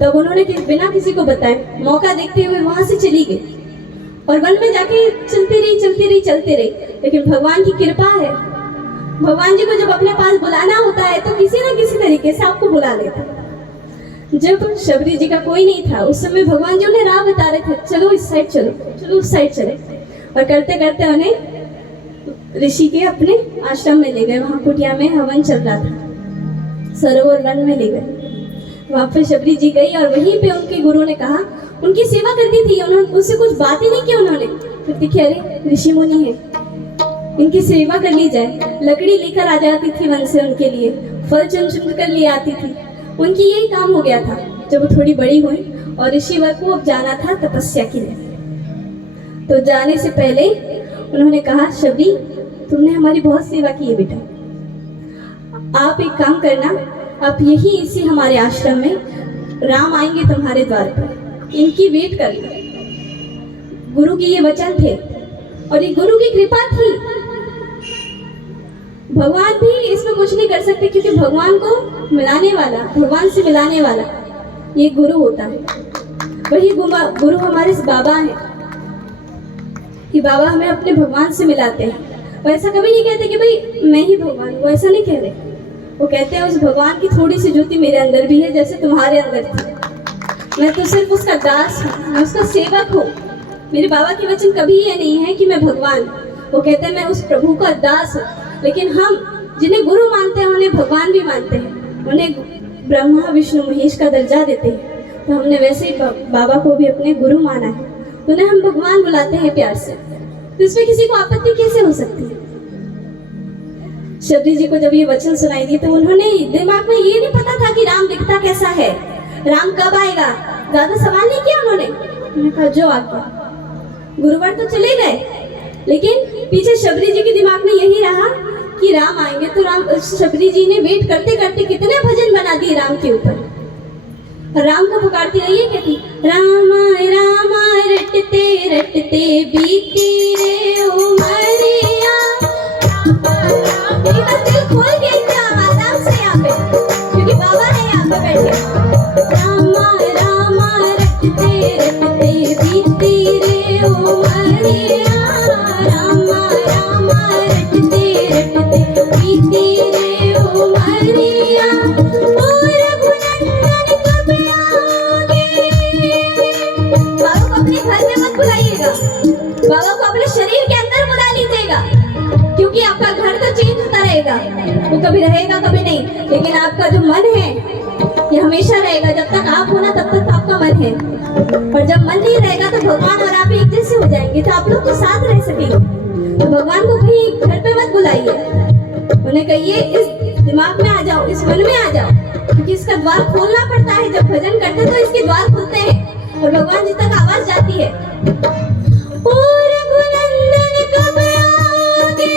तब उन्होंने बिना किसी को बताए मौका देखते हुए वहां से चली गई और वन में जाके चलती रही। लेकिन भगवान की कृपा है, भगवान जी को जब अपने पास बुलाना होता है तो किसी ना किसी तरीके से आपको बुला लेता है। जब शबरी जी का कोई नहीं था, उस समय भगवान जी उन्हें राह बता रहे थे, चलो इस साइड चलो, चलो उस साइड चले। और करते करते उन्हें ऋषि के अपने आश्रम में ले गए। वहाँ कुटिया में हवन चल रहा था, सरोवर वन में ले गए। वहाँ पे शबरी जी गई और वहीं पे उनके गुरु ने कहा, उनकी सेवा करती थी, उन्होंने उससे कुछ बात ही नहीं की। उन्होंने फिर देखिए, अरे ऋषि मुनि है, इनकी सेवा कर ली जाए। लकड़ी लेकर आ जाती थी वन से उनके लिए, फल चुन कर ले आती थी। उनकी यही काम हो गया था। जब वो थोड़ी बड़ी हुई और ऋषिवर को अब जाना था तपस्या के लिए, तो जाने से पहले उन्होंने कहा, शबरी तुमने हमारी बहुत सेवा की है बेटा, आप एक काम करना, आप यही इसी हमारे आश्रम में राम आएंगे तुम्हारे द्वार पर, इनकी वेट करना। गुरु के ये वचन थे और ये गुरु की कृपा थी। भगवान भी इसमें कुछ नहीं कर सकते, क्योंकि भगवान को मिलाने वाला, भगवान से मिलाने वाला ये गुरु होता है। वही गुरु हमारे बाबा हैं कि बाबा हमें अपने भगवान से मिलाते हैं। वो ऐसा कभी नहीं कहते कि भाई मैं ही भगवान हूँ, वो ऐसा नहीं कह रहे। वो कहते हैं उस भगवान की थोड़ी सी ज्योति मेरे अंदर भी है, जैसे तुम्हारे अंदर थी। मैं तो सिर्फ उसका दास हूँ, मैं उसका सेवक हूँ। मेरे बाबा के वचन कभी ये नहीं है कि मैं भगवान, वो कहते हैं मैं उस प्रभु का दास हूँ। लेकिन हम जिन्हें गुरु मानते हैं उन्हें भगवान भी मानते हैं, उन्हें ब्रह्मा विष्णु महेश का दर्जा देते हैं। तो हमने वैसे ही बाबा को भी अपने गुरु माना है, तो उन्हें हम भगवान बुलाते हैं प्यार से। तो इसमें किसी को आपत्ति कैसे हो सकती है? शबरी जी को जब ये वचन सुनाई दिए तो उन्होंने दिमाग में ये नहीं पता था कि राम दिखता कैसा है, राम कब आएगा, ज्यादा सवाल नहीं किया उन्होंने कहा जो आ गया। गुरुवार तो चले गए, लेकिन पीछे शबरी जी के दिमाग में यही रहा कि राम आएंगे। तो शबरी जी ने वेट करते करते कितने भजन बना दिए राम के ऊपर। राम को पुकारती रही है, कहती रामा रामा रटते रटते बीती रे उमरिया। एक बार दिल खोल के आराम से यहाँ पे, क्योंकि बाबा है यहाँ पे बैठे। रामा रामा रटते रटते बीती रे उमरिया, रामा रामा रटते रटते बीती रे उमरिया। अपने घर में मत बुलाइएगा, बाबा को अपने शरीर के अंदर बुला लीजिएगा, क्योंकि आपका घर तो चेंज होता रहेगा, वो कभी रहेगा कभी नहीं, लेकिन आपका जो मन है ये हमेशा रहेगा। जब तक आप हो ना तब तक आपका मन है, और जब मन नहीं रहेगा तो भगवान और आप एक जैसे हो जाएंगे, तो आप लोग तो साथ रह सकेंगे। तो भगवान को कहीं घर पे मत बुलाइए, उन्हें कहिए इस दिमाग में आ जाओ, इस मन में आ जाओ, क्योंकि इसका द्वार खोलना पड़ता है। जब भजन करते तो इसके द्वार खुलते हैं और भगवान जी तक आवाज जाती है। ओ रघुनंदन कब आओगे,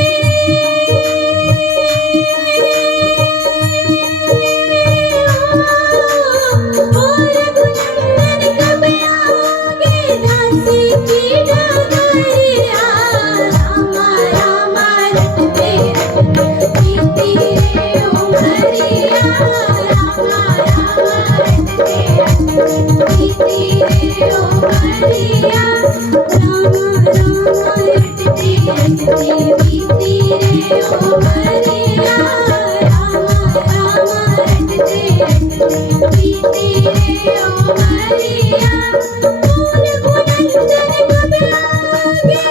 ओ रघुनंदन कब आओगे, दासी की डगरिया। रामा रामा रटते रटते बीती रे उमरिया, रामा रामा रटते रटते बीती रे उमरिया, रामा रामा रटते रटते बीती रे उमरिया, रामा रामा रटते रटते बीती रे उमरिया। ओ रघुनंदन कब आओगे,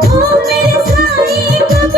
ओ मेरे साईं कब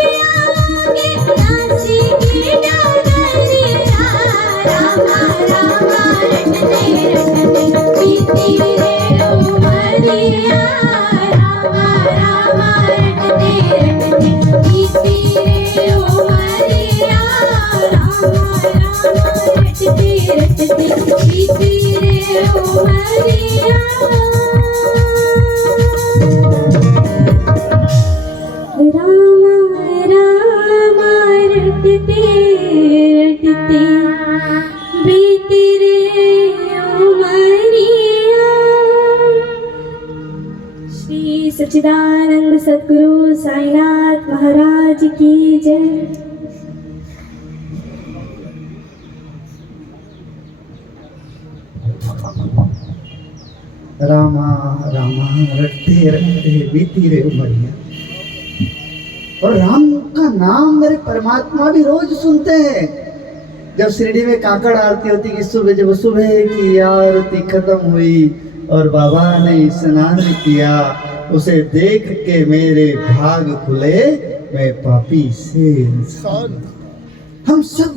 श्री सच्चिदानंद सद्गुरु साईनाथ महाराज की जय। रामा रामा रटते रटते बीती रे उमरिया। और राम का नाम मेरे परमात्मा भी रोज सुनते हैं। जब शिरडी में काकड़ आरती होती कि सुबह, जब सुबह की आरती खत्म हुई और बाबा ने स्नान किया, उसे देख के मेरे भाग खुले, मैं पापी से इंसान। हम सब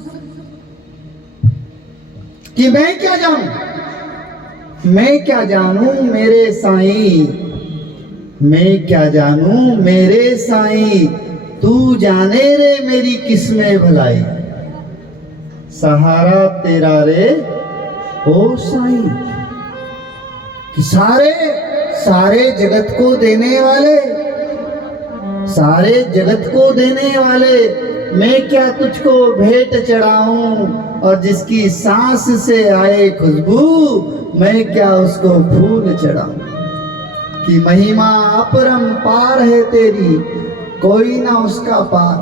कि मैं क्या जानूं, मैं क्या जानूं मेरे साईं, मैं क्या जानूं मेरे साईं, तू जाने रे मेरी किस्में भलाई, सहारा तेरा रे ओ साईं। कि सारे सारे जगत को देने वाले, सारे जगत को देने वाले, मैं क्या तुझको भेंट चढ़ाऊं, और जिसकी सांस से आए खुशबू, मैं क्या उसको फूल चढ़ाऊं। कि महिमा अपरंपार है तेरी, कोई ना उसका पार।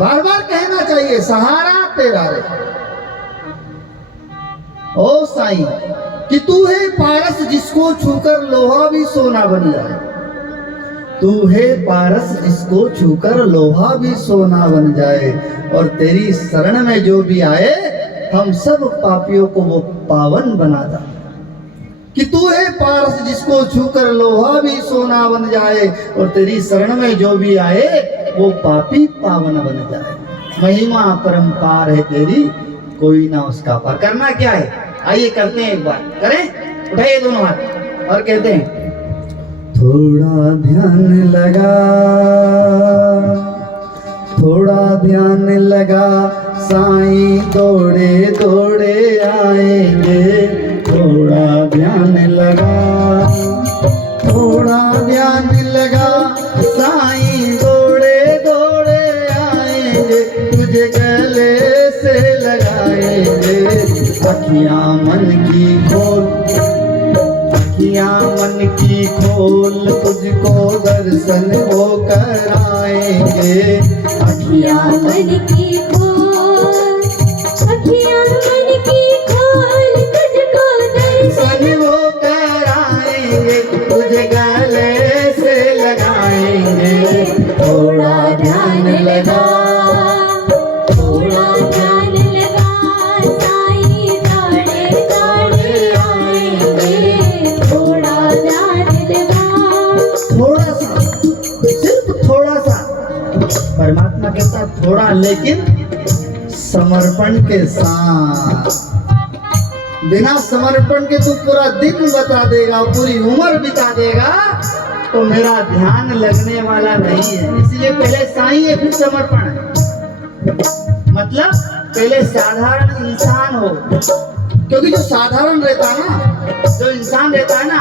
बार बार कहना चाहिए, सहारा तेरा रे ओ साईं। कि तू है पारस जिसको छूकर लोहा भी सोना बन जाए, तू है पारस जिसको छूकर लोहा भी सोना बन जाए, और तेरी शरण में जो भी आए, हम सब पापियों को वो पावन बनाता। कि तू है पारस जिसको छूकर लोहा भी सोना बन जाए, और तेरी शरण में जो भी आए, वो पापी पावन बन जाए। महिमा परंपार है तेरी, कोई ना उसका पार। करना क्या है, आइए करते हैं, एक बार करें, उठाइए दोनों हाथ और कहते हैं, थोड़ा ध्यान लगा, थोड़ा ध्यान लगा, साईं दौड़े दौड़े आएंगे, थोड़ा ध्यान लगा, थोड़ा ध्यान लगा, साईं दौड़े दौड़े आएंगे, तुझे गले से लगाएंगे। अखियां मन की खोल, अखियां मन की खोल, तुझको दर्शन वो कराएंगे। अखियां मन की खोल, अखियां मन की खोल, तुझको दर्शन वो कराएंगे, तुझे गले से लगाएंगे। थोड़ा ध्यान लगा, थोड़ा ध्यान लगा, साईं दौड़े दौड़े आएंगे, थोड़ा ध्यान लगा। थोड़ा सा, सिर्फ थोड़ा सा। परमात्मा कहता थोड़ा, लेकिन समर्पण के साथ। बिना समर्पण के तू पूरा दिन बता देगा, पूरी उम्र बिता देगा, तो मेरा ध्यान लगने वाला नहीं है। इसलिए पहले साईं है, फिर समर्पण है। मतलब पहले साधारण इंसान हो, क्योंकि जो साधारण रहता है ना, जो इंसान रहता है ना,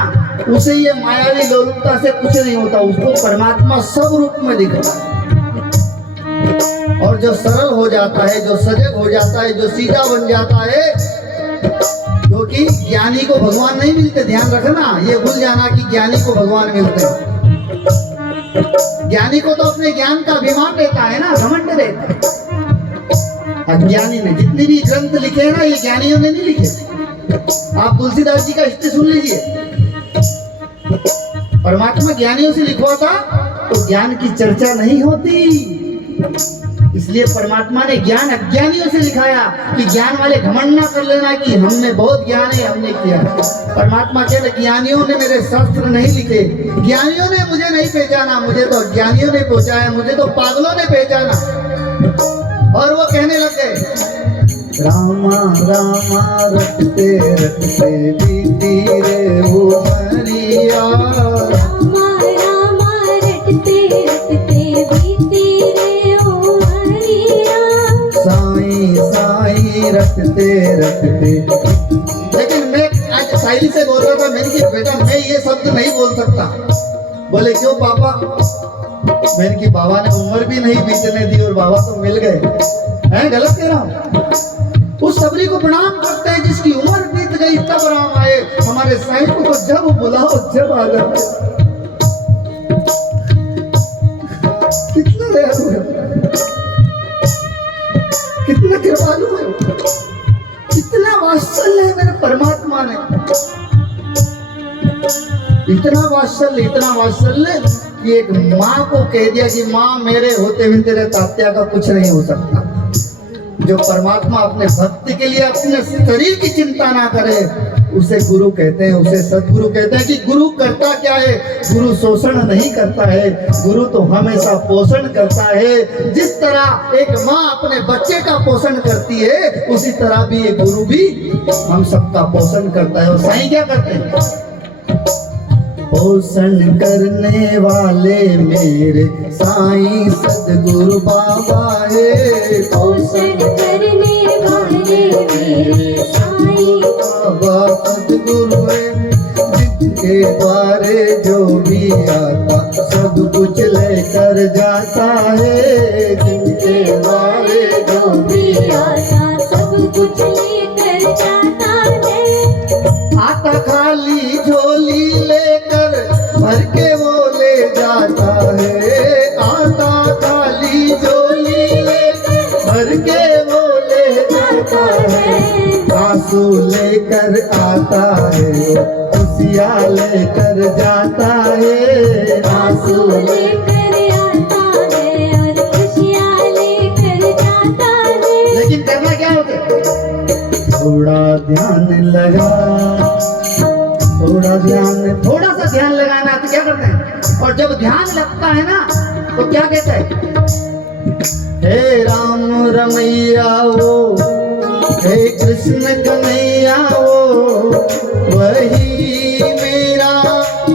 उसे ये मायावी लोलुपता से कुछ नहीं होता, उसको परमात्मा सब रूप में दिखता है। और जो सरल हो जाता है, जो सजग हो जाता है, जो सीधा बन जाता है, क्योंकि ज्ञानी को भगवान नहीं मिलते, ध्यान रखना, ये भूल जाना कि ज्ञानी को भगवान मिलते हैं। ज्ञानी को तो अपने ज्ञान का अभिमान रहता है ना, घमंड रहता है। अज्ञानी ने जितने भी ग्रंथ लिखे हैं ना, ये ज्ञानियों ने नहीं लिखे। आप तुलसीदास जी का हिस्ट्री सुन लीजिए, परमात्मा ज्ञानियों से लिखवाता तो ज्ञान की चर्चा नहीं होती। इसलिए परमात्मा ने ज्ञान अज्ञानियों से लिखाया कि ज्ञान वाले घमंड ना कर लेना कि हमें बहुत ज्ञान है, हमने किया। परमात्मा कहते ज्ञानियों ने मेरे शास्त्र नहीं लिखे, ज्ञानियों ने मुझे नहीं पहचाना, मुझे तो ज्ञानियों ने पहुंचाया, मुझे तो पागलों ने पहचाना। और वो कहने लग गए, रामा रामा रटते रटते बीती रे उमरिया, रामा रामा रटते रटते बीती रे उमरिया, साईं रटते रटते। लेकिन मैं आज साइली से बोल रहा था, मैंने कि बेटा मैं ये शब्द नहीं बोल सकता। बोले क्यों पापा? मैंने कि बाबा ने उम्र भी नहीं बीतने दी और बाबा तो मिल गए हैं। गलत कह रहा हूँ? उस सबरी को प्रणाम करते हैं जिसकी उम्र बीत गई तब राम आए। हमारे साईं को तो जब बुलाओ जब आ जाते। कितना दयालु है, कितना कृपालु है, कितना वात्सल्य है मेरे परमात्मा ने। इतना वात्सल्य कि एक माँ को कह दिया कि माँ मेरे होते हुए तेरे तात्या का कुछ नहीं हो सकता। जो परमात्मा अपने भक्ति के लिए अपने शरीर की चिंता ना करे उसे गुरु कहते हैं, उसे सदगुरु कहते हैं। कि गुरु करता क्या है? गुरु शोषण नहीं करता है, गुरु तो हमेशा पोषण करता है। जिस तरह एक माँ अपने बच्चे का पोषण करती है उसी तरह भी ये गुरु भी हम सबका पोषण करता है। और साईं क्या करते हैं? पोषण करने वाले मेरे साईं सदगुरु बाबा है। पोषण करने वाले मेरे साईं बाबा सदगुरु है। जिनके द्वारे जो भी आता सब कुछ लेकर जाता है। जिनके द्वारे जो भी आता सब कुछ लेकर जाता है। आता खाली झोली लेकर भर के वो ले जाता है। आता खाली झोली लेकर भर के वो ले जाता है। आंसू लेकर आता है, खुशियाँ लेकर जाता है। आंसू लेकर आता है और खुशियाँ लेकर जाता है। लेकिन करना क्या होता है? थोड़ा ध्यान लगा, थोड़ा सा ध्यान लगाना तो क्या करते हैं? और जब ध्यान लगता है ना तो क्या कहते हैं? हे राम रमैया वो, हे कृष्ण कन्हैया वो, वही मेरा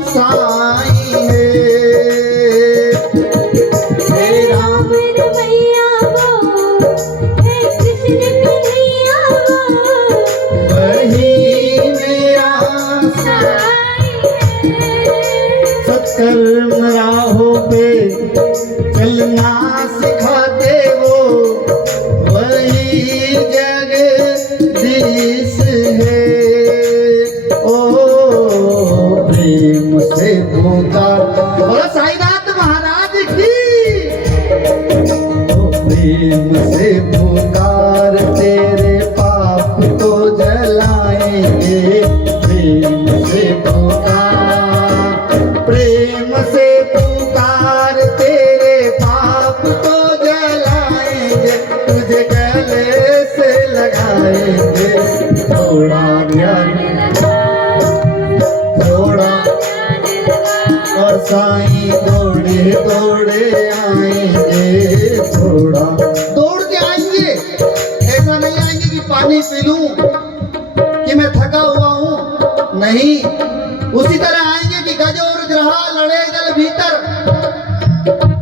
साईं है। हे राम रमैया वो, हे कृष्ण कन्हैया वो, वही मेरा सत्कर्म राहों पे चलना सिखाते वो, वही जगदीश है। ओ प्रेम से पुकार, बोलो साईनाथ महाराज की। ओ प्रेम से पुकार तेरे पाप को जलाएंगे। प्रेम से पुकार तेरे पाप को जलाएंगे। तुझे गले से लगाएंगे। थोड़ा ध्यान, थोड़ा और साईं दौड़े दौड़े आएंगे। थोड़ा दौड़ के आएंगे, ऐसा नहीं आएंगे कि पानी पी लूं कि मैं थका हुआ हूं, नहीं। उसी तरह आएंगे कि गज और ग्रहा लड़े जल भीतर।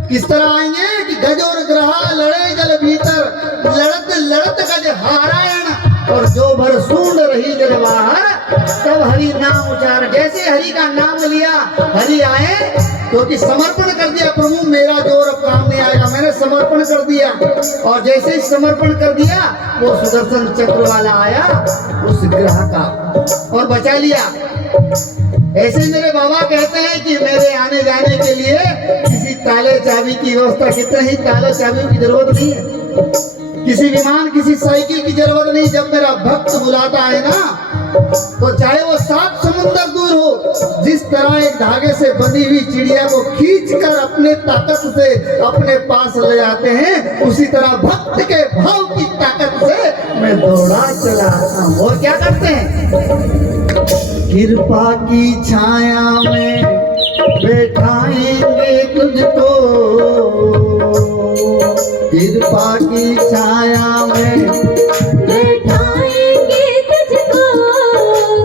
किस तरह आएंगे कि गज और ग्रहा लड़े जल भीतर। लड़त लड़त गज हारायण और जो भर सूंड रही जल बाहर। तब हरि नाम उच्चारण, जैसे हरि का नाम लिया हरि आए, क्योंकि समर्पण कर दिया। प्रभु मेरा जोर अब काम नहीं आएगा, मैंने समर्पण कर दिया। और जैसे ही समर्पण कर दिया वो सुदर्शन चक्र वाला आया उस ग्रह का और बचा लिया। ऐसे मेरे बाबा कहते हैं कि मेरे आने जाने के लिए किसी ताले चाबी की व्यवस्था, कितने ही ताले चाबियों की जरूरत नहीं है। किसी विमान किसी साइकिल की जरूरत नहीं। जब मेरा भक्त बुलाता है ना तो चाहे वो 7 समुंदर दूर हो, जिस तरह एक धागे से बंधी हुई चिड़िया को खींचकर अपने ताकत से अपने पास ले आते हैं, उसी तरह भक्त के भाव की ताकत से मैं दौड़ा चला आता हूं। और क्या करते हैं? कृपा की छाया में बैठाएंगे तुझको। कृपा की छाया में बैठाएंगे तुझको।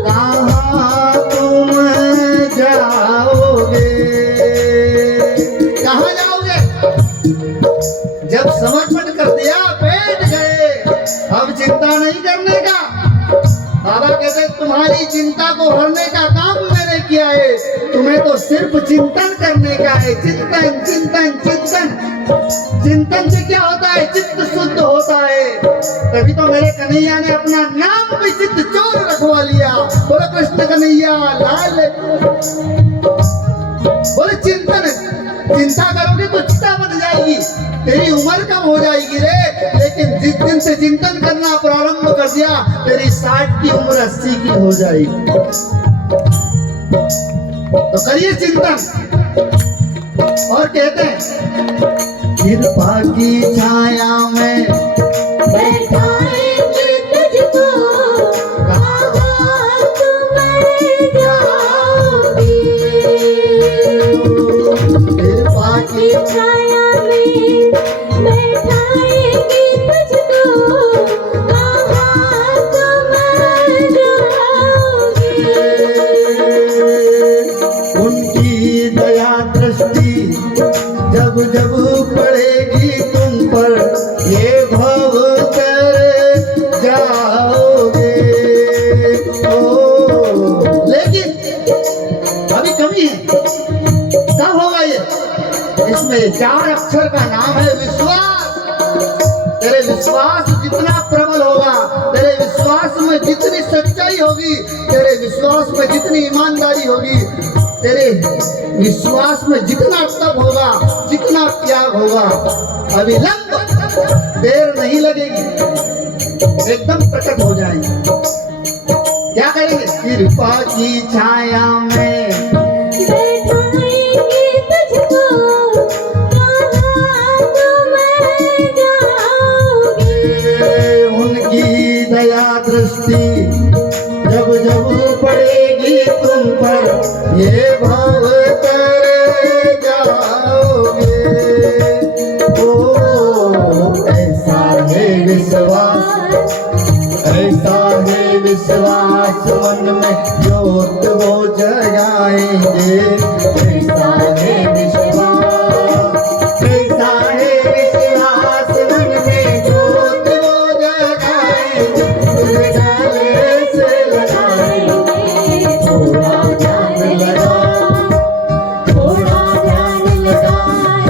कहाँ तुम जाओगे? कहाँ जाओगे? जब समर्पण कर दिया बैठ गए। अब चिंता नहीं करने का। बाबा कहते तुम्हारी चिंता को हरने का काम मैंने किया है, तुम्हें तो सिर्फ चिंतन करने का है। चिंतन चिंतन चिंतन, चिंतन से क्या होता है? चित्त शुद्ध होता है। तभी तो मेरे कन्हैया ने अपना नाम भी चित्त चोर रखवा लिया। बोले कृष्ण कन्हैया लाल। बोले चिंतन, चिंता करोगे तो चिंता बन जाएगी, तेरी उम्र कम हो जाएगी रे। लेकिन जिस दिन से चिंतन करना प्रारंभ कर दिया, तेरी 60 की उम्र 80 की हो जाएगी। तो करिए चिंतन। और कहते हैं कृपा की छाया में बैठाएंगे तुझको, कहाँ तुम जाओगे। कृपा की छाया में बैठाएंगे तुझको, कहाँ तुम जाओगे। उनकी दया दृष्टि जब जब पड़ेगी तुम पर, ये भव कर जाओगे। ओ लेकिन अभी कमी है। कब होगा ये? इसमें 4 अक्षर का नाम है विश्वास। तेरे विश्वास जितना प्रबल होगा, तेरे विश्वास में जितनी सच्चाई होगी, तेरे विश्वास में जितनी ईमानदारी होगी, तेरे विश्वास में जितना तप होगा, जितना त्याग होगा, अविलंब देर नहीं लगेगी, एकदम प्रकट हो जाएंगे। क्या करेंगे? कृपा की छाया में बैठाएंगे तुझको, कहाँ तुम जाओगे। उनकी दया दृष्टि जब जब पड़ेगी तुम पर, ये भाव कर जाओगे। ओ ऐसा है विश्वास, ऐसा है विश्वास मन में ज्योत वो जगाएंगे। ऐसा है विश्वास, ऐसा है विश्वास मन में ज्योत वो जगाएंगे। तुझ गले से लगाएंगे थोड़ा ध्यान लगा, थोड़ा ध्यान लगा,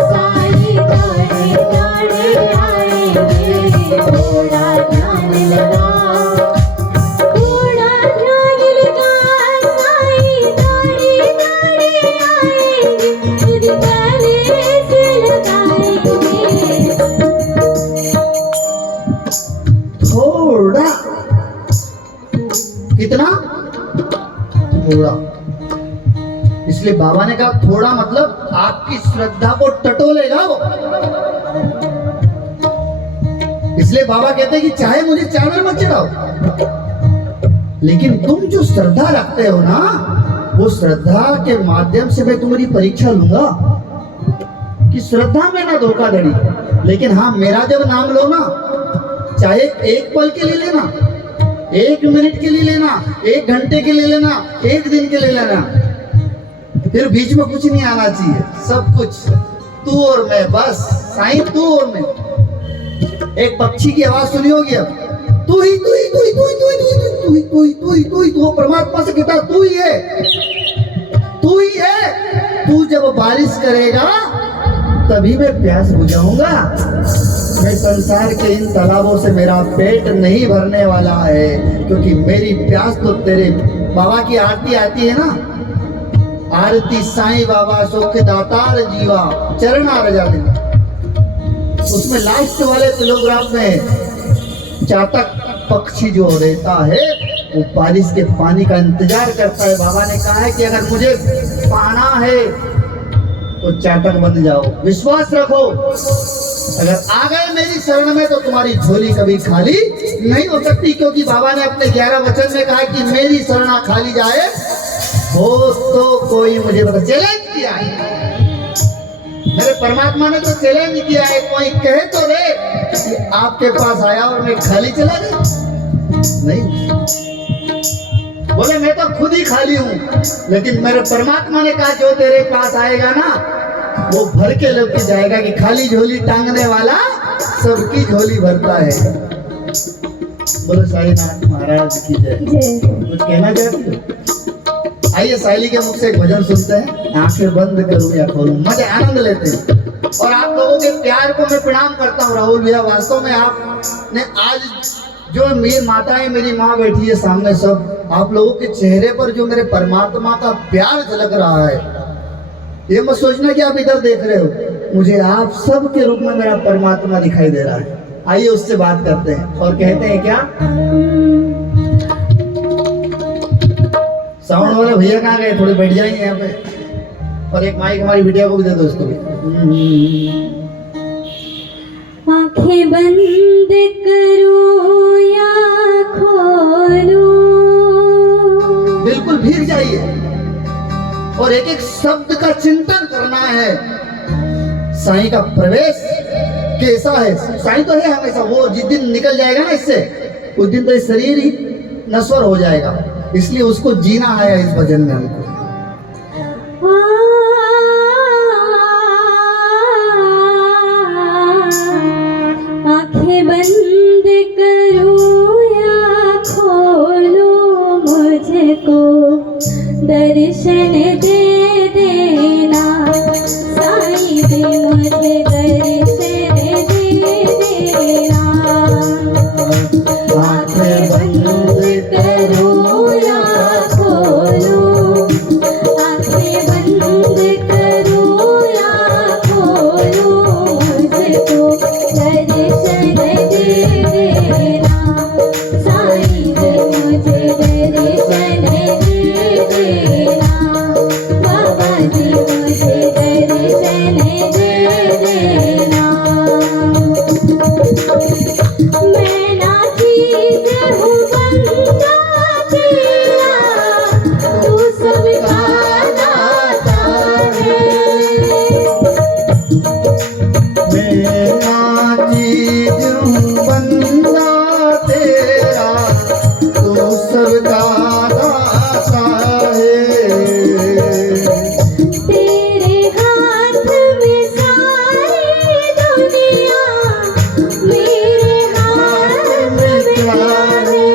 साई तारे तारे आएंगे। थोड़ा ध्यान लगा, थोड़ा ध्यान लगा, साई तारे तारे आएंगे। तुझ गले से लगाएंगे। थोड़ा, कितना? थोड़ा। इसलिए बाबा ने कहा थोड़ा मतलब आपकी श्रद्धा को टटोलेगा वो। इसलिए बाबा कहते हैं कि चाहे मुझे चादर मत चढ़ाओ, लेकिन तुम जो श्रद्धा रखते हो ना, वो श्रद्धा के माध्यम से मैं तुम्हारी परीक्षा लूंगा कि श्रद्धा में ना धोखाधड़ी। लेकिन हाँ, मेरा जब नाम लो ना, चाहे एक पल के लिए लेना, 1 मिनट के लिए लेना, 1 घंटे के लिए लेना, 1 दिन के लिए लेना, फिर बीच में कुछ नहीं आना चाहिए। सब कुछ तू और मैं, बस साईं तू और मैं। एक पक्षी की आवाज सुनी होगी अब, तू ही तू ही तू ही तू ही तू ही तू ही तू ही तू ही तू ही तू ही तू, परमात्मा से कहता तू ही है, तू ही है। तू जब बारिश करेगा तभी मैं प्यास बुझाऊंगा। मैं संसार के इन तालाबों से मेरा पेट नहीं भरने वाला है, क्योंकि मेरी प्यास तो तेरे बाबा की आरती आती है ना, आरती साईं बाबा सुख दातार जीवा चरणा रजा देना। उसमें लास्ट वाले किलोग्राम में चातक पक्षी जो रहता है, वो बारिश के पानी का इंतजार करता है। बाबा ने कहा है कि अगर मुझे पाना है तो चातक बन जाओ, विश्वास रखो। अगर आ गए मेरी शरण में तो तुम्हारी झोली कभी खाली नहीं हो सकती, क्योंकि बाबा ने अपने 11 वचन में कहा कि मेरी शरणा खाली जाए हो तो कोई मुझे बता। चैलेंज किया है मेरे परमात्मा ने, तो चैलेंज किया है। कोई कहे तो रे कि आपके पास आया और मैं खाली चला गया, नहीं। बोले मैं तो खुद ही खाली हूँ, लेकिन मेरे परमात्मा ने कहा जो तेरे पास आएगा ना, वो भर के लेके जाएगा। कि खाली झोली टांगने वाला सबकी झोली भरता है। बोलो साईनाथ महाराज की जय। जय। कुछ कहना चाहती हो? आइए साइली के मुख से एक भजन सुनते हैं। आंखें बंद करूं या खोलूं, मजे आनंद लेते हैं। और आप लोगों के प्यार को मैं प्रणाम करता हूँ राहुल भैया। वास्तव में आपने आज जो मेरी माताएं, मेरी माँ बैठी है सामने, सब आप लोगों के चेहरे पर जो मेरे परमात्मा का प्यार झलक रहा है, ये मत सोचना कि आप इधर देख रहे हो, मुझे आप सब के रूप में मेरा परमात्मा दिखाई दे रहा है। आइए उससे बात करते हैं और कहते हैं क्या। साउंड वाले भैया कहाँ गए? थोड़े बैठ जाएंगे यहाँ पे। और एक माइक हमारी बिटिया को भी दे दो, इसको भी। आंखें बंद करो या खोलो, बिल्कुल भीग जाइए और एक एक शब्द का चिंतन करना है। साईं का प्रवेश कैसा है? साईं तो है हमेशा, वो जिस दिन निकल जाएगा ना इससे, उस दिन तो इस शरीर ही नश्वर हो जाएगा। इसलिए उसको जीना है इस भजन में हमको। आंखें बंद करो या खोलो, मुझको दर्शन दे देना साईं दे, मुझे दर्शन दे देना। आंखें बंद करो या खोलो, आंखें बंद करो या खोलो, मुझको दर्शन दे देना साईं दे, मुझे दर्शन दे देना। बाबा जी मुझे दर्शन दे देना। मैं ना चीज हूँ बंदा तेरा, तू सबका दाता है। मैं चीज हूँ बंदा तेरा, तू सबका दाता है। तेरे हाथ में सारी दुनिया, मेरे हाथ में प्यार है।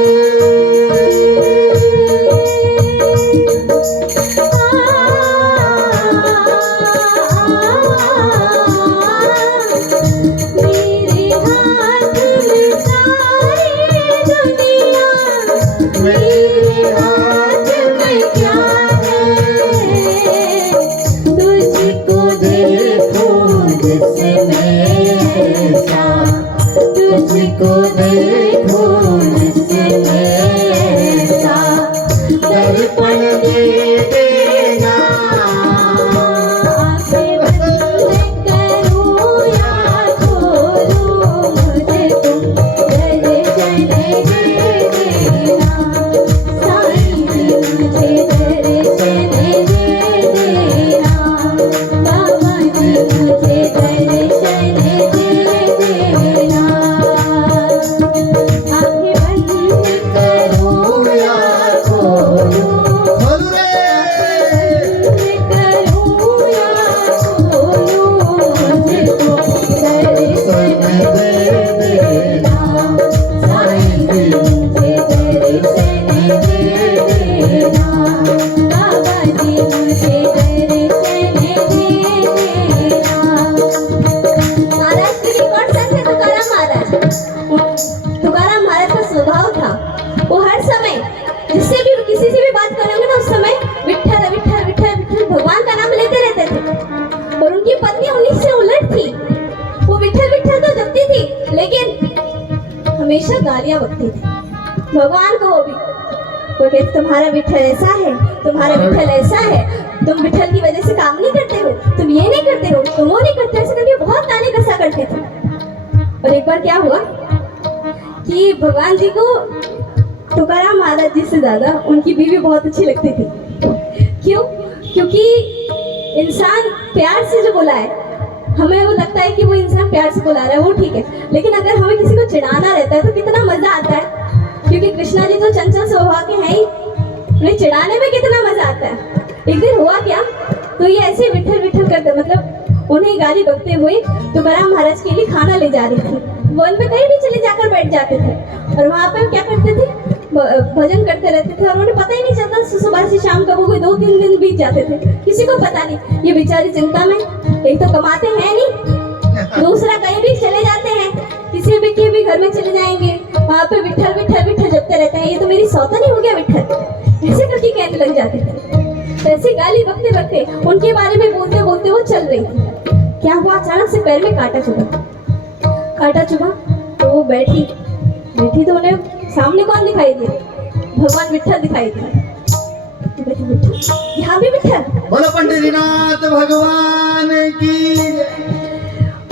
मेरे हाथ में सारी दुनिया, मेरे हाथ में क्या है। तुझको देखो जिससे मेरा, तुझको देखो जिससे मेरा, दर्पण दे देना। आंखें बंद करो या खोलो, मुझे तुम दर्शन दे देना साईं जी, मुझे दर्शन दे देना। बाबा जी मुझे दर्शन दे देना। आंखें बंद करो या खोलो, बोलो रे। करो या खोलो, मुझको दर्शन दे देना साईं जी, मुझे दर्शन दे देना। बाबा जी मुझे दर्शन दे देना। महाराज के रिकॉर्ड संत है तुकाराम महाराज। तुकाराम महाराज का स्वभाव था, वो हर समय जिससे भी किसी से भी बात करेंगे ना, उस समय विठ्ठल विठ्ठल विठ्ठल विठ्ठल भगवान का नाम लेते रहते थे। और उनकी पत्नी उन्हीं से उलट थी, वो विठ्ठल विठ्ठल तो जपती थी, लेकिन हमेशा गालियां बकती थी भगवान को। वो कहते तुम्हारा विठ्ठल ऐसा है, तुम्हारा विठ्ठल ऐसा है, तुम विठ्ठल की वजह से काम नहीं करते हो, तुम ये नहीं करते हो, तुम वो नहीं करते, ऐसे करके बहुत ताने कसा करते थे। और एक बार क्या हुआ कि भगवान जी को तुकाराम महाराज जी से ज्यादा उनकी बीवी बहुत अच्छी लगती थी। क्यों? क्योंकि इंसान प्यार से जो बुलाए, हमें वो लगता है कि वो इंसान प्यार से बुला रहा है, वो ठीक है, लेकिन अगर हमें किसी को चिढ़ाना रहता है तो कितना मजा आता है। क्योंकि कृष्णा जी तो चंचल स्वभाव के हैं ही, उन्हें चिढ़ाने में कितना मजा आता है। एक दिन हुआ क्या, तो ये ऐसे विठ्ठल विठ्ठल करते, मतलब उन्हें गाली बकते हुए तुकाराम महाराज के लिए खाना ले जा रही थी। वन में कहीं भी चले जाकर बैठ जाते थे और वहाँ पे क्या करते थे, भजन करते रहते थे और उन्हें पता ही नहीं चलता सुबह से शाम कब हो गए, 2-3 दिन बीत जाते थे, किसी को पता नहीं। ये बेचारी चिंता में, एक तो कमाते हैं नहीं, दूसरा कहीं भी चले जाते हैं, किसी भी के भी घर में चले जाएंगे, वहाँ पे विठल विठल विठल जपते रहते हैं, ये तो मेरी सौतनी हो गया विठल, ऐसे करके कहने लग जाते थे। ऐसी गाली बकते बकते उनके बारे में बोलते बोलते वो चल रही थी। क्या हुआ, अचानक से पैर में कांटा चुभा तो वो बैठी तो उन्हें सामने कौन दिखाई दिया, भगवान विठल दिखाई दिया। यहाँ भी विठल, बोलो पंडितनाथ भगवान की।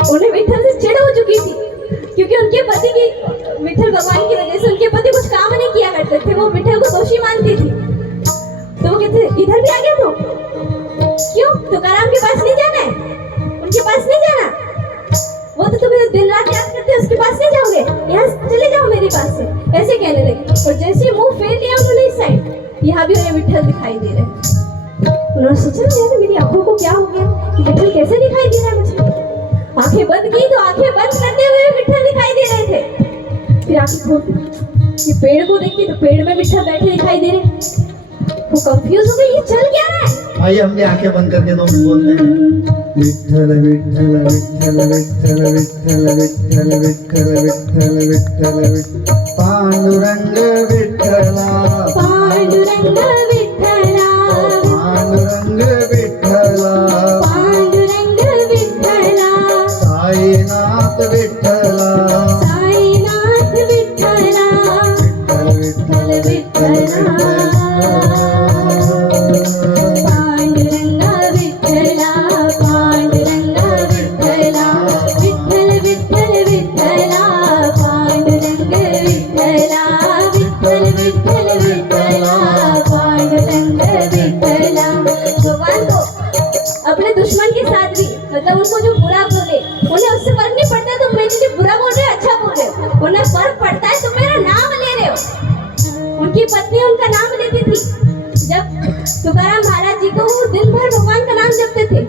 उन्हें विठल से चिढ़ हो चुकी थी क्योंकि उनके पति की, विठल भगवान की वजह से उनके पति कुछ काम नहीं किया करते थे, वो विठल को दोषी मानती थी। तो वो कहते इधर भी आ गया तो क्यों, तुकाराम के पास नहीं जाना है, उनके पास नहीं जाना, वो तो तुम्हें दिन रात याद करते हैं, उसके पास नहीं जाओगे, यहाँ चले जाओ मेरे पास से, ऐसे कहने लगे। और जैसे मुंह फेर लिया उन्होंने इस साइड, यहाँ भी उन्हें विठल दिखाई दे रहे। उन्होंने सोचा यार मेरी आंखों को क्या हो गया, विठल कैसे दिखाई दे रहा है मुझे। आंखें बंद की तो आंखें बंद करते हुए विठल दिखाई दे रहे थे। फिर आंखें खोली, ये पेड़ को देखी तो पेड़ में विठल बैठे दिखाई दे रहे। वो कंफ्यूज हो गई, ये चल क्या रहा है। आइए हम भी आंखें बंद करके 2 मिनट बोलते हैं। विठ्ठल विठ्ठल विठ्ठल विठ्ठल विठ्ठल विठ्ठल विठ्ठल विठ्ठल विठ्ठल विठ्ठल पांडुरंग विठ्ठला पांडुरंग विठ्ठला पांडुरंग विठ्ठला पांडुरंग विठ्ठला साईनाथ विठ्ठला साईनाथ विठ्ठला विठ्ठल विठ्ठल विठ्ठला पांडुरंग विठ्ठला पांडुरंग विठ्ठला विठ्ठल विठ्ठल विठ्ठला पांडुरंग विठ्ठला विठ्ठल विठ्ठल विठ्ठला पांडुरंग विठ्ठला। भगवान को अपने दुश्मन के साथ भी, मतलब उनको जो बुरा बोले उन्हें उससे फर्क नहीं पड़ता, तुम मेरे लिए बुरा बोल रहे हो अच्छा बोल रहे हो, उन्हें फर्क पड़ता है तुम मेरा नाम ले रहे हो। उनकी पत्नी उनका नाम लेती थी। जब तुकाराम महाराज जी को वो दिन भर भगवान का नाम जपते थे,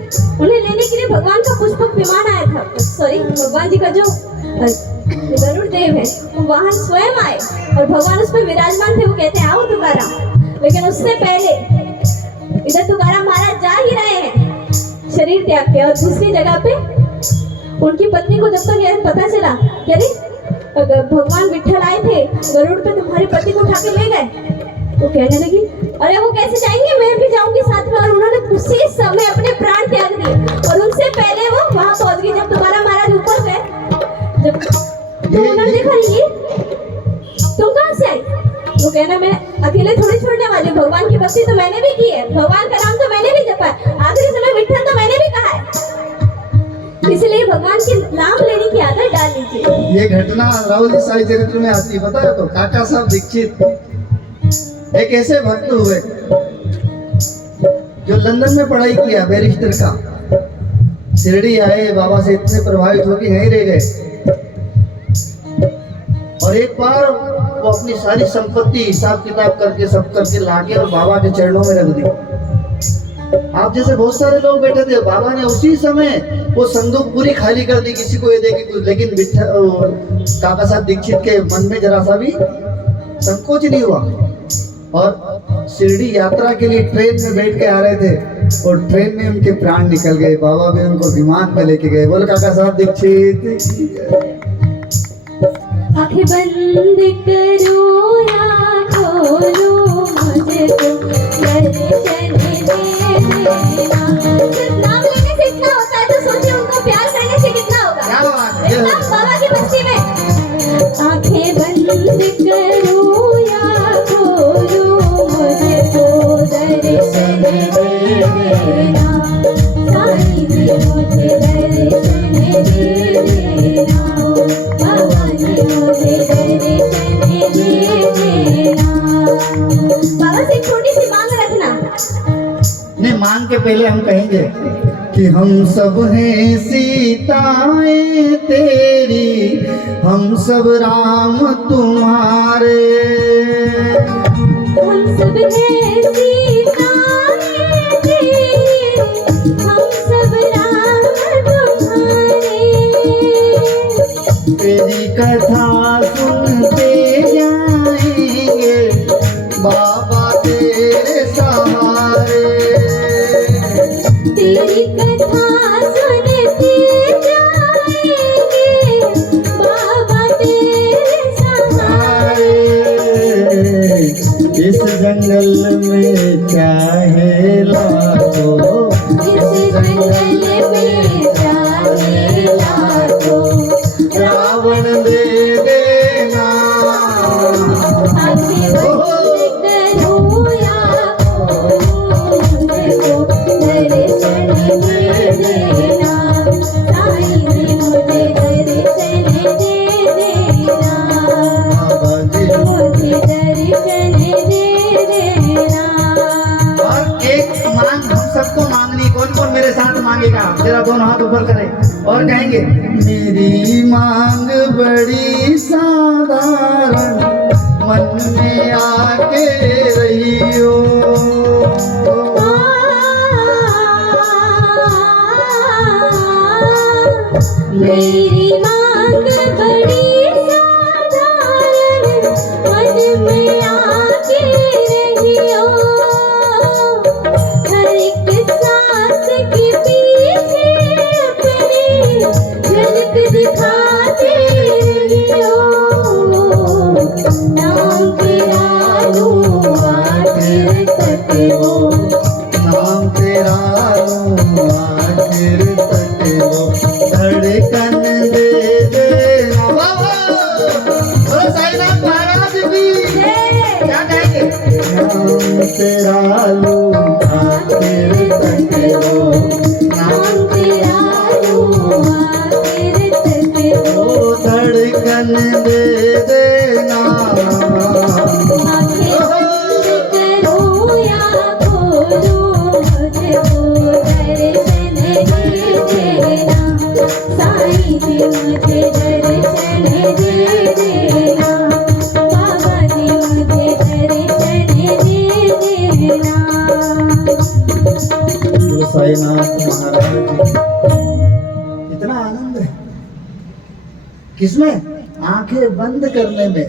उन्हें लेने के लिए भगवान का पुष्पक विमान आया था, सॉरी भगवान जी का जो गरुड़ देव है वो वाहन स्वयं आए और भगवान उस पर विराजमान थे। वो कहते हैं आओ तुकाराम, लेकिन उससे पहले इधर तुकाराम महाराज जा ही रहे हैं शरीर त्याग के, और दूसरी जगह पे उनकी पत्नी को जब तक यह पता चला कि अरे भगवान विठल आए थे गरुड़ पे, तुम्हारे पति को उठा के ले गए, वो कहने लगी अरे वो कैसे जाएंगे, मैं भी जाऊंगी साथ में। और उन्होंने उसी समय अपने प्राण त्याग दिए और उनसे पहले वो वहां पहुंच गई। जब तुकाराम महाराज ऊपर गए, जब तो उन्होंने देखा ये तुम कहां से आई, वो कहना मैं अकेले थोड़ी छोड़ने वाली, भगवान की भक्ति तो मैंने भी की है, भगवान का नाम तो मैंने भी जपा है, आखिरी समय विठल तो मैंने भी कहा है, इसलिए भगवान के नाम लेने की आदत डाल लीजिए। ये घटना राहुल जी साई चरित्र में आती है, पता है। तो काका साहब दीक्षित एक ऐसे भक्त हुए जो लंदन में पढ़ाई किया बैरिस्टर का, शिरडी आए, बाबा से इतने प्रभावित हो कि यहीं रह गए। और एक बार वो अपनी सारी संपत्ति हिसाब किताब करके सब करके लाके और बाबा के चरणों में रख दी। आप जैसे बहुत सारे लोग बैठे थे, बाबा ने उसी समय वो संदूक पूरी खाली कर दी, किसी को ये दे के कुछ। लेकिन काका साहब दीक्षित के मन में जरा सा भी संकोच नहीं हुआ और शिरडी यात्रा के लिए ट्रेन में बैठ के आ रहे थे और ट्रेन में उनके प्राण निकल गए। बाबा भी उनको विमान पे लेके गए। बोलो काका साहब दीक्षित। आंखें बंद करो या खोलो मुझको दर्शन देना। सिर्फ नाम लेने से इतना होता है तो सोचिए उनको प्यार करने से कितना होगा। क्या बात है। बाबा की बस्ती में आंखें बंद करो या खोलो मुझको दर्शन देना। साईं जी मुझे दर्शन देना। बाबा जी मुझे दर्शन देना। बाबा से छोटी सी मांग रखना। नहीं, मांग के पहले हम कहेंगे कि हम सब हैं सीताएं तेरी, हम सब राम तुम्हारे। हम सब हैं सीताएं तेरी, हम सब राम कथा सुनते जाएंगे बाबा तेरे सहारे। तेरी कथा सुनते जाएंगे बाबा तेरे सहारे। इस जंगल में चाहे लाखों, इस जंगल में चाहे लाखों रावण दे देना। आगे बंद करूं या खोलूं, मुझको दर्शन दे देना। साईं मुझे दर्शन दे देना, मुझे दर्शन दे देना। और एक मांग हम सबको मांगनी, कौन कौन मेरे साथ मांगेगा? जरा दोनों हाथ ऊपर करें और कहेंगे, मेरी मांग बड़ी साधारण, मन में आके रहियो। मेरी मांग बड़ी साधारण, मन में आके रहियो। हर एक सांस के पीछे अपनी झलक दिखाते रहियो। नाम तेरा लूं आखिर तक वो, नाम तेरा लूं आखिर तक वो, धड़कन दे देना। वाह वाह! बोलो साईनाथ महाराज की। क्या कहेंगे? नाम तेरा लूं आखिर तक वो, नाम तेरा लूं आखिर तक वो। वो धड़कन दे देना। आंखें बंद करूं या खोलूं, मुझको दर्शन दे देना। साईं जी मुझे दर्शन दे देना, बाबा जी मुझे दर्शन दे देना। बोलो साईनाथ महाराज की। इतना आनंद है किसमें? आंखें बंद करने में।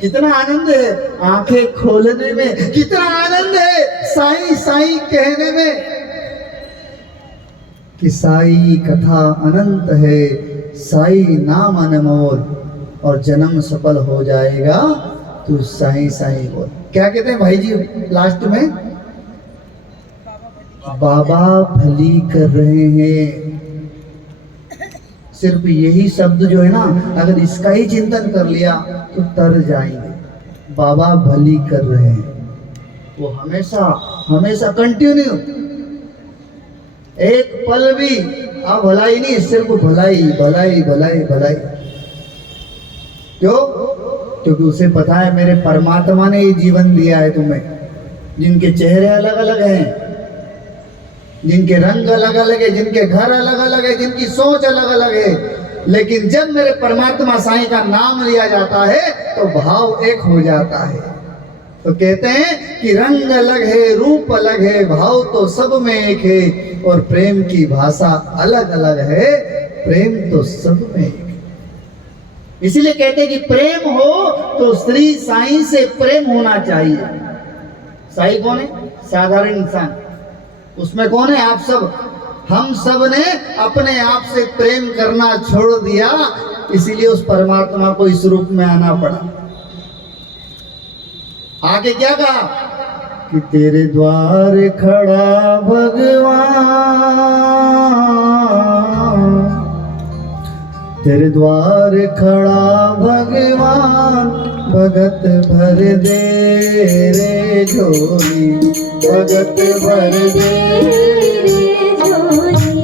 कितना आनंद है आंखें खोलने में। कितना आनंद है साईं साईं कहने में। कि साई कथा अनंत है, साई नाम अनमोल, और जन्म सफल हो जाएगा तू साईं साईं बोल। क्या कहते हैं भाई जी लास्ट में? बाबा भली कर रहे हैं। सिर्फ यही शब्द जो है ना, अगर इसका ही चिंतन कर लिया तो तर जाएंगे। बाबा भली कर रहे हैं, वो हमेशा हमेशा कंटिन्यू, एक पल भी आप भलाई नहीं, सिर्फ भलाई भलाई भलाई भलाई। क्यों? क्योंकि उसे पता है मेरे परमात्मा ने ये जीवन दिया है तुम्हें, जिनके चेहरे अलग अलग हैं, जिनके रंग अलग अलग है, जिनके घर अलग अलग है, जिनकी सोच अलग अलग है, लेकिन जब मेरे परमात्मा साईं का नाम लिया जाता है तो भाव एक हो जाता है। तो कहते हैं कि रंग अलग है, रूप अलग है, भाव तो सब में एक है, और प्रेम की भाषा अलग अलग है, प्रेम तो सब में एक है। इसीलिए कहते हैं कि प्रेम हो तो श्री साईं से प्रेम होना चाहिए। साईं कौन है? साधारण इंसान। उसमें कौन है? आप सब। हम सब ने अपने आप से प्रेम करना छोड़ दिया, इसीलिए उस परमात्मा को इस रूप में आना पड़ा। आगे क्या कहा? कि तेरे द्वार खड़ा भगवान, तेरे द्वार खड़ा भगवान, भगत भर दे रे झोली, भगत भर दे रे झोली।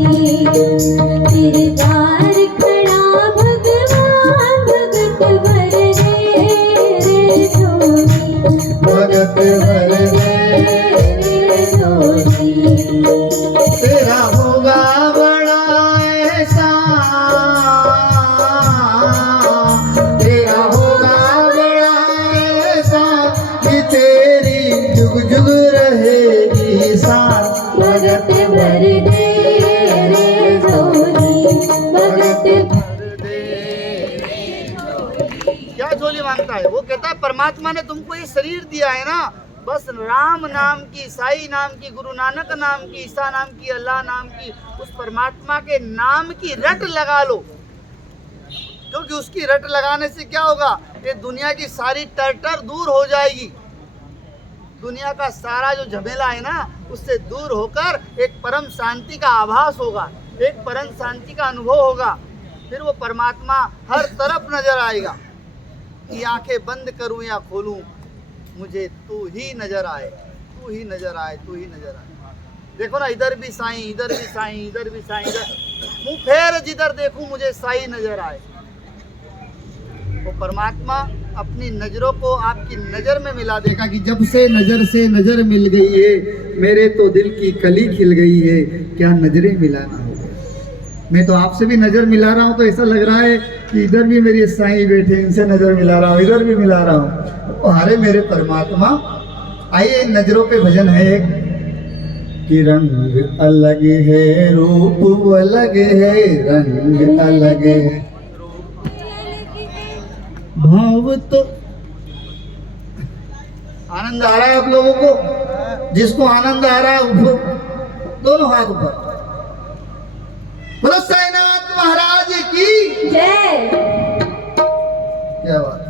तेरे द्वार खड़ा भगवान, भगत भर दे रे झोली, भगत भर दे रे झोली। तेरा होगा बड़ा एहसान, तेरा होगा बड़ा एहसान, कि तेरी जुग जुग रहेगी शान। भगत है, वो कहता है परमात्मा ने तुमको ये शरीर दिया है ना, बस राम नाम की, साई नाम की, गुरु नानक नाम की, ईसा नाम की, अल्लाह नाम की, उस परमात्मा के नाम की रट लगा लो। क्योंकि उसकी रट लगाने से क्या होगा, ये दुनिया की सारी टर्टर दूर हो जाएगी। दुनिया का सारा जो झमेला है ना, उससे दूर होकर एक परम शांति का आभास होगा, एक परम शांति का अनुभव होगा। फिर वो परमात्मा हर तरफ नजर आएगा कि आंखें बंद करूं या खोलूं, मुझे तू ही नजर आए, तू ही नजर आए, तू ही नजर आए। देखो ना, इधर भी साईं, इधर भी साईं, इधर भी साईं, इधर मुंह फेर जिधर देखूं मुझे साईं नजर आए। वो परमात्मा अपनी नजरों को आपकी नजर में मिला देगा कि जब से नजर मिल गई है, मेरे तो दिल की कली खिल गई है, क्या नजरें मिलाना होगा। मैं तो आपसे भी नजर मिला रहा हूँ, तो ऐसा लग रहा है कि इधर भी मेरी साईं बैठे, इनसे नजर मिला रहा हूँ, इधर भी मिला रहा हूँ। तो हरे मेरे परमात्मा, आइए नजरों पे भजन है एक कि रंग अलग है, रूप अलग है, रंग अलग है, भाव तो आनंद आ रहा है आप लोगों को। जिसको आनंद आ रहा है उठो, दोनों हाथ ऊपर। बोलो साईनाथ महाराज की जय। क्या बात,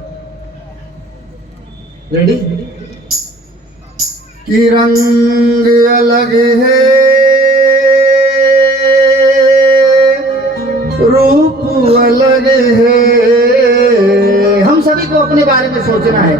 रेडी। कि रंग अलग है, रूप अलग है। हम सभी को अपने बारे में सोचना है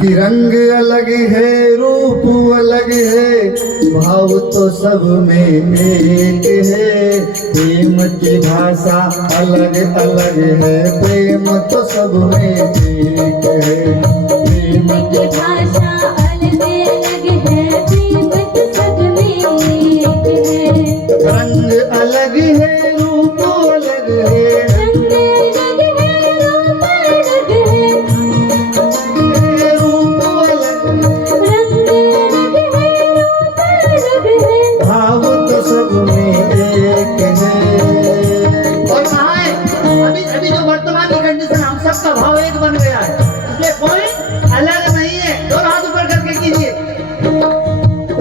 कि रंग अलग है, रूप अलग है, भाव तो सब में एक है। प्रेम की भाषा अलग अलग है, प्रेम तो सब में एक है। प्रेम की भाषा अलग अलग है, प्रेम तो सब में एक है। रंग अलग है, रूप अलग है, रंग अलग है, रूप अलग है, रूप अलग, रंग अलग है, रूप अलग है, भाव तो सब में एक है। और कहाँ है अभी अभी जो वर्तमान की कंडीशन, हम सबका भाव एक बन गया है, इसलिए कोई अलग नहीं है। दोनों हाथ ऊपर करके कीजिए।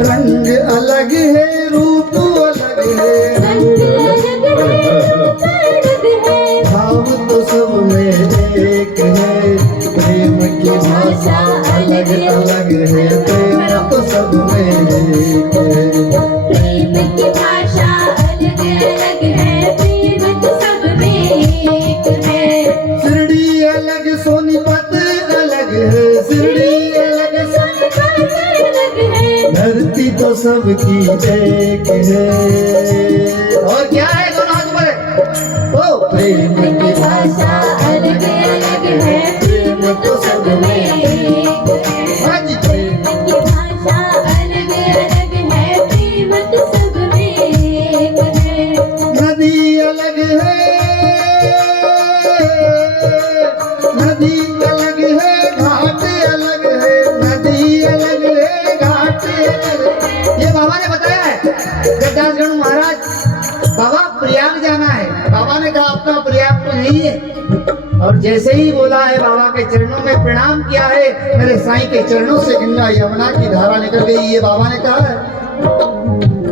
रंग अलग है, रूप अलग है, रंग अलग है, रूप अलग है, भाव तो सब में एक है। प्रेम की भाषा अलग अलग है, प्रेम तो सब में एक है। प्रेम की भाषा अलग अलग है, प्रेम तो सब में एक है। शिरडी अलग, सोनीपत अलग है, शिरडी अलग, सोनीपत अलग है, धरती तो सबकी एक है। और क्या है, दोनों हाथ ऊपर। ओ प्रेम की भाषा अलग अलग है, प्रेम तो सब में एक है। हाँ जी, प्रेम की भाषा अलग अलग है, प्रेम तो सब में एक है। नदी अलग है, नदी अलग है, घाट अलग है, नदी अलग है, घाट अलग है। ये बाबा ने बताया है। जगदास गणु महाराज, बाबा प्रयाग जाना है, बाबा ने कहा अपना प्रयाग तो नहीं है। और जैसे ही बोला है, बाबा के चरणों में प्रणाम किया है, मेरे साईं के चरणों से गंगा यमुना की धारा निकल गई, ये बाबा ने कहा है।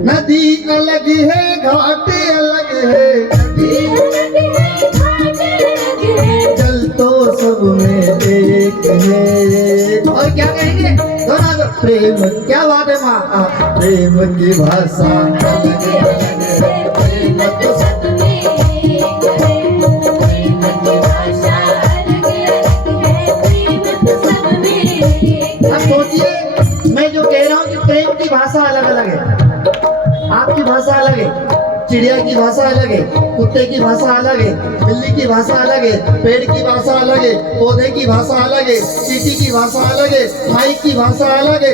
नदी अलग है, घाट अलग है, नदी अलग है, घाट अलग है, जल तो सब में एक है। और क्या कहेंगे दोनों, प्रेम, क्या बात है माँ, प्रेम की भाषा अलग अलग है, प्रेम तो सब में एक है। प्रेम की भाषा अलग अलग है, प्रेम तो सब में एक है। अब सोचिए, मैं जो कह रहा हूँ कि प्रेम की भाषा अलग अलग है, आपकी भाषा अलग है, चिड़िया की भाषा अलग है, कुत्ते की भाषा अलग है, बिल्ली की भाषा अलग है, पेड़ की भाषा अलग है, पौधे की भाषा अलग है, चींटी की भाषा अलग है, माइक की भाषा अलग है,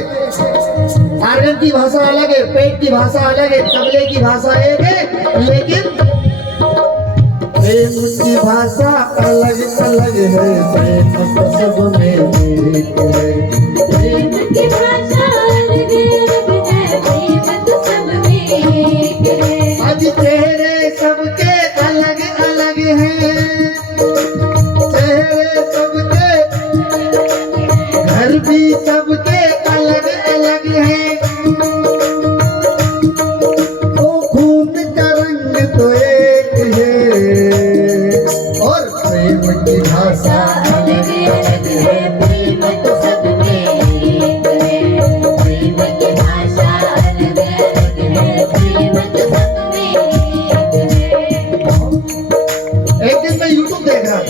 आर्गन की भाषा अलग है, पेट की भाषा अलग है, तबले की भाषा एक है, लेकिन प्रेम की भाषा अलग अलग है, प्रेम तो सब में एक है। प्रेम की भाषा अलग अलग है, प्रेम तो सब में एक है। आज चेहरे सबके अलग अलग हैं, चेहरे सबके भी सबके अलग अलग है, वो खून का रंग तो एक है, और प्रेम की भाषा अलग अलग है, प्रेम तो सब में एक है। प्रेम की भाषा अलग अलग है, प्रेम तो सब में एक है। एक दिन मैं यूट्यूब देख रहा था,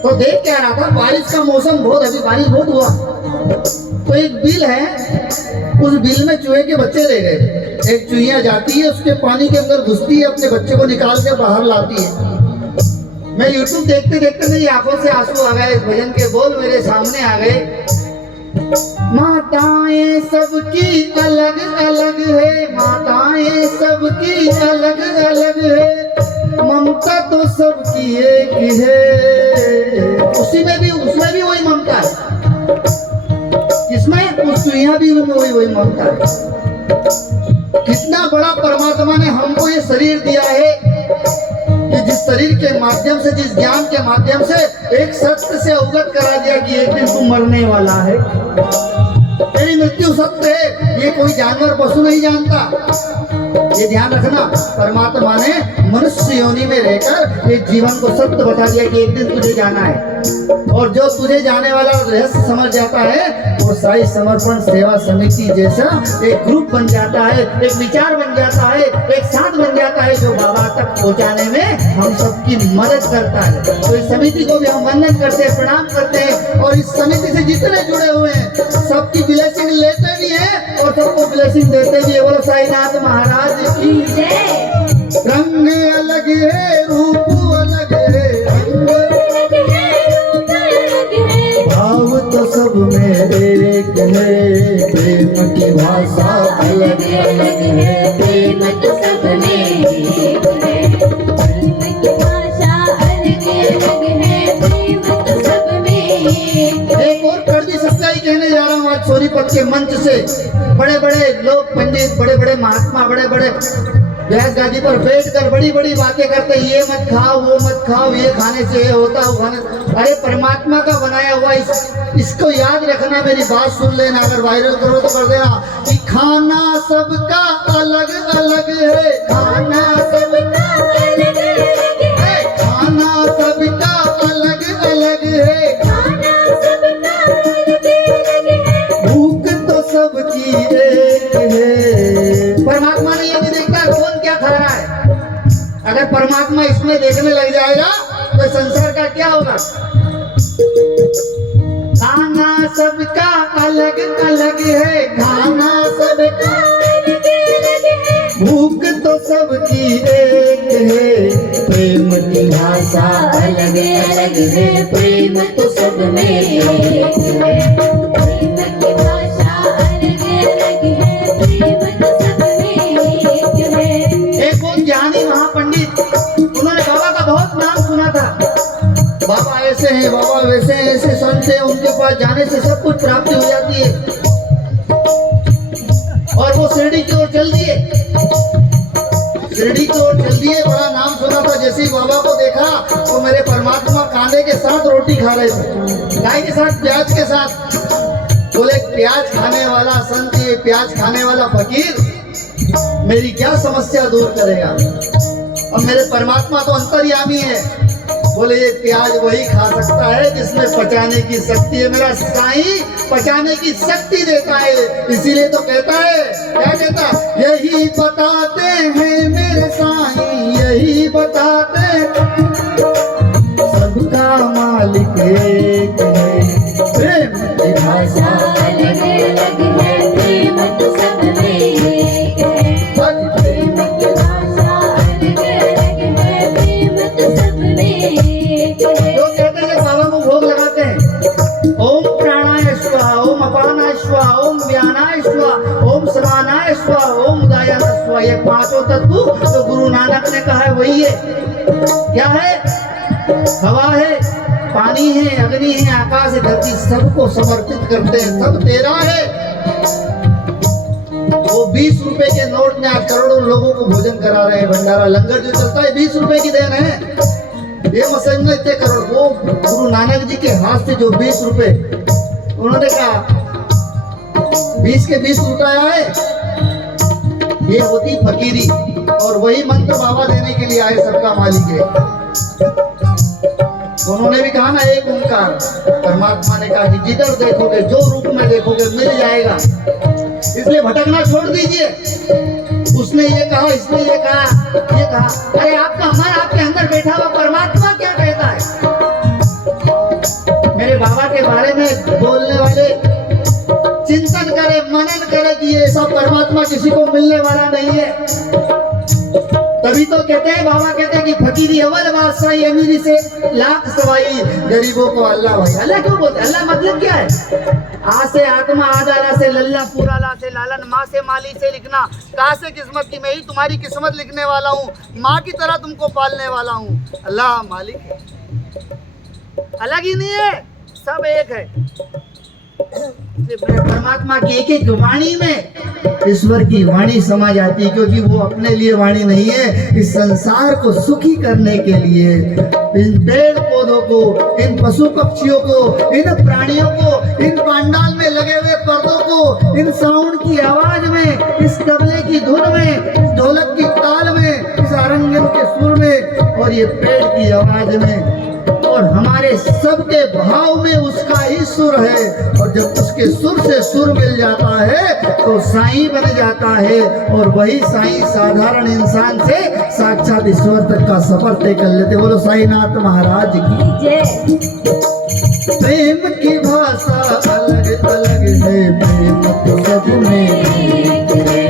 तो देख क्या रहा था, बारिश का मौसम बहुत, अभी बारिश बहुत हुआ, तो एक बिल है, उस बिल में चूहे के बच्चे रह गए। एक चूहिया जाती है, उसके पानी के अंदर घुसती है, अपने बच्चे को निकाल के बाहर लाती है। मैं यूट्यूब देखते देखते मेरी आंखों से आंसू आ गए, भजन के बोल मेरे सामने आ गए। माताएं सबकी अलग अलग है, माताएं सबकी अलग अलग है, ममता तो सबकी एक है। उसमें भी वही ममता है, इसमें उस चूहिया भी में वही ममता है। कितना बड़ा परमात्मा ने हमको ये शरीर दिया है कि जिस शरीर के माध्यम से, जिस ज्ञान के माध्यम से एक सत्य से अवगत करा दिया कि एक दिन तू मरने वाला है, तेरी मृत्यु सत्य है, ये कोई जानवर पशु नहीं जानता। ये ध्यान रखना, परमात्मा ने मनुष्य योनि में रहकर एक जीवन को सत्य बता दिया कि एक दिन तुझे जाना है, और जो तुझे जाने वाला रहस्य समझ जाता है वो साई समर्पण सेवा समिति जैसा एक ग्रुप बन जाता है, एक विचार बन जाता है, एक साथ बन जाता है, जो बाबा तक पहुंचाने में हम सबकी मदद करता है। तो इस समिति को भी हम वंदन करते हैं, प्रणाम करते हैं, और इस समिति से जितने जुड़े हुए हैं सबकी ब्लेसिंग लेते भी हैं और सबको ब्लेसिंग देते भी है। बोलो साईनाथ महाराज की जय। रंग अलग है, रूप अलग है, रंग अलग है, रूप अलग है, भाव तो सब में एक है, प्रेम की भाषा अलग अलग है, प्रेम तो सब में एक है। प्रेम की भाषा अलग अलग है, प्रेम तो सब में एक है। एक और कड़वी सच्चाई कहने जा रहा हूँ आज सोनीपत के मंच से। बड़े बड़े लोग, पंडित, बड़े बड़े महात्मा, बड़े बड़े व्यास गादी पर बैठकर बड़ी बड़ी बातें करते हैं, ये मत खाओ, वो मत खाओ, ये खाने से ये होता, वो खाने। अरे परमात्मा का बनाया हुआ इसको याद रखना, मेरी बात सुन लेना, अगर वायरल करो तो कर देना कि खाना सबका अलग अलग है, खाना सबका अलग अलग है, खाना सबका अलग अलग है, खाना सबका अलग अलग है, भूख तो सबकी एक है। परमात्मा ने ये भी देखता है कौन क्या खा रहा है। अगर परमात्मा इसमें देखने लग जाएगा तो संसार का क्या होगा। खाना सबका अलग अलग है, खाना सबका अलग अलग है, भूख तो सबकी एक है, प्रेम की भाषा अलग अलग है, प्रेम तो सब में एक है। प्रेम की भाषा अलग अलग है, प्रेम तो सब में एक है। एक बहुत ज्ञानी महापंडित, उन्होंने बाबा का बहुत नाम सुना था। बाबा ऐसे हैं, बाबा वैसे हैं, ऐसे संत हैं, उनके पास जाने से सब कुछ प्राप्ति हो जाती है। और वो शिरडी की ओर चल दिए, शिरडी की ओर चल दिए। बड़ा नाम सुना था। जैसे ही बाबा को देखा तो मेरे परमात्मा कांदे के साथ रोटी खा रहे थे, गाय के साथ, प्याज के साथ। बोले प्याज खाने वाला संत, ये प्याज खाने वाला फकीर मेरी क्या समस्या दूर करेगा। और मेरे परमात्मा तो अंतर्यामी है। बोले ये प्याज वही खा सकता है जिसमें पचाने की शक्ति है। मेरा साईं पचाने की शक्ति देता है, इसीलिए तो कहता है, क्या कहता, यही बताते हैं मेरे साईं, यही बताते सबका मालिक एक है, प्रेम की भाषा अलग अलग है, प्रेम तो सब में एक है। प्रेम की भाषा अलग अलग है, प्रेम तो सब में एक है। लोग कहते हैं बाबा को भोग लगाते हैं, ओम प्राणाय स्वाहा, ओम अपानाय स्वाहा, ओम व्यानाय स्वाहा, ओम समानाय स्वाहा, ओम उदायानाय स्वाहा। ये पांचों तत्व तो गुरु नानक ने कहा है वही है। क्या है? हवा है, पानी है, अग्नि है, आकाश है, धरती, सबको समर्पित करते हैं, सब तेरा है। वो 20 रुपए के नोट में आज करोड़ों लोगों को भोजन करा रहे हैं। भंडारा लंगर जो चलता है 20 रुपए की देन है। ये मसलन इतने करोड़, वो गुरु नानक जी के हाथ से जो 20 रुपए उन्होंने कहा 20 के 20 लुटाया है, ये होती फकीरी, और वही मंत्र बाबा देने के लिए आए, सबका मालिक है। उन्होंने भी कहा ना एक ओंकार। परमात्मा ने कहा कि जिधर देखोगे, जो रूप में देखोगे मिल जाएगा, इसलिए भटकना छोड़ दीजिए। उसने ये कहा, इसने ये कहा, ये कहा। अरे आपका मन आपके अंदर बैठा हुआ परमात्मा क्या कहता है? मेरे बाबा के बारे में बोलने वाले चिंतन करे, मनन करे कि ये सब परमात्मा किसी को मिलने वाला नहीं है। तभी तो कहते हैं, बाबा कहते हैं कि फकीरी अव्वल बादशाही, अमीरी से लाख सवाई, गरीबों को अल्लाह भाई। अल्लाह क्यों बोलते? अल्लाह मतलब क्या है? आ से आत्मा, आदारा से लल्ला, पूरा ला से लालन, माँ से माली से लिखना, का से किस्मत की, मैं ही तुम्हारी किस्मत लिखने वाला हूँ, माँ की तरह तुमको पालने वाला हूँ। अल्लाह मालिक है, अलग ही नहीं है, सब एक है। परमात्मा की एक एक वाणी में ईश्वर की वाणी समा जाती है, क्योंकि वो अपने लिए वाणी नहीं है, इस संसार को सुखी करने के लिए, इन पेड़ पौधों को, इन पशु पक्षियों को, इन प्राणियों को, इन पांडाल में लगे हुए पर्दों को, इन साउंड की आवाज में, इस तबले की धुन में, इस ढोलक की ताल में, इस आरंगन के सुर में, और ये पेड़ की आवाज में, और हमारे सबके भाव में उसका ही सुर है। और जब उसके सुर से सुर मिल जाता है तो साईं बन जाता है, और वही साईं साधारण इंसान से साक्षात ईश्वर तक का सफर तय कर लेते। बोलो साईनाथ महाराज की जय। प्रेम की भाषा अलग अलग है, प्रेम तो सब में एक है,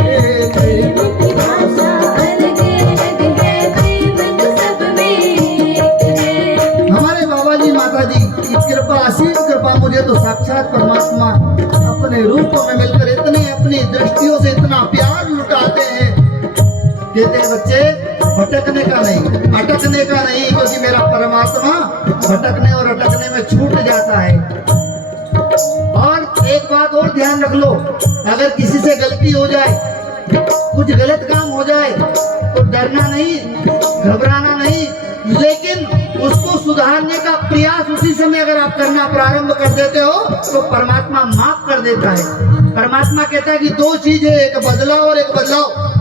प्रेम की भाषा अलग अलग है, प्रेम तो सब में एक है। हमारे बाबा जी माता जी की कृपा, असीम कृपा, मुझे तो साक्षात परमात्मा अपने रूप में मिलकर इतने अपनी दृष्टियों से इतना प्यार लुटाते हैं। कहते हैं बच्चे भटकने का नहीं, अटकने का नहीं, क्योंकि मेरा परमात्मा भटकने और अटकने में छूट जाता है। और एक बात और ध्यान रख लो, अगर किसी से गलती हो जाए, कुछ गलत काम हो जाए, तो डरना नहीं, घबराना नहीं, लेकिन उसको सुधारने का प्रयास उसी समय अगर आप करना प्रारंभ कर देते हो तो परमात्मा माफ कर देता है। परमात्मा कहता है कि दो चीजें, एक बदलाव और एक बदलाव।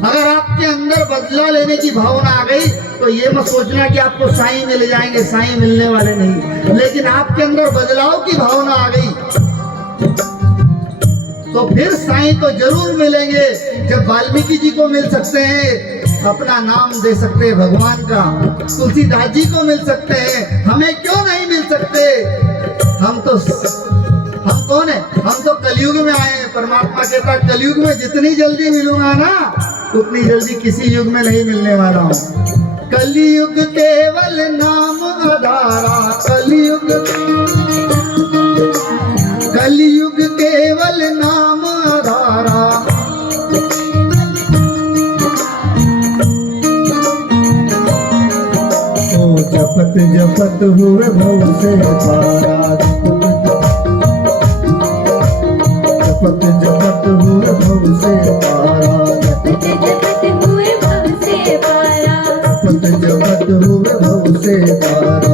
अगर आपके अंदर बदला लेने की भावना आ गई तो ये मत सोचना कि आपको साईं मिल जाएंगे, साईं मिलने वाले नहीं। लेकिन आपके अंदर बदलाव की भावना आ गई तो फिर साईं तो जरूर मिलेंगे। जब वाल्मीकि जी को मिल सकते हैं, अपना नाम दे सकते हैं भगवान का, तुलसीदास जी को मिल सकते हैं, हमें क्यों नहीं मिल सकते? हम कौन है? हम तो कलयुग में आए हैं। परमात्मा कहता है कलयुग में जितनी जल्दी मिलूंगा ना, उतनी जल्दी किसी युग में नहीं मिलने वाला हूँ। कलयुग केवल नाम आधारा, कलयुग केवल नाम आधारा, ओ जपत जपत हुए भव से पारा, जपत जपत हुए भव से पारा, जपत जपत हुए भव से पारा, जपत जपत हुए भव से पारा,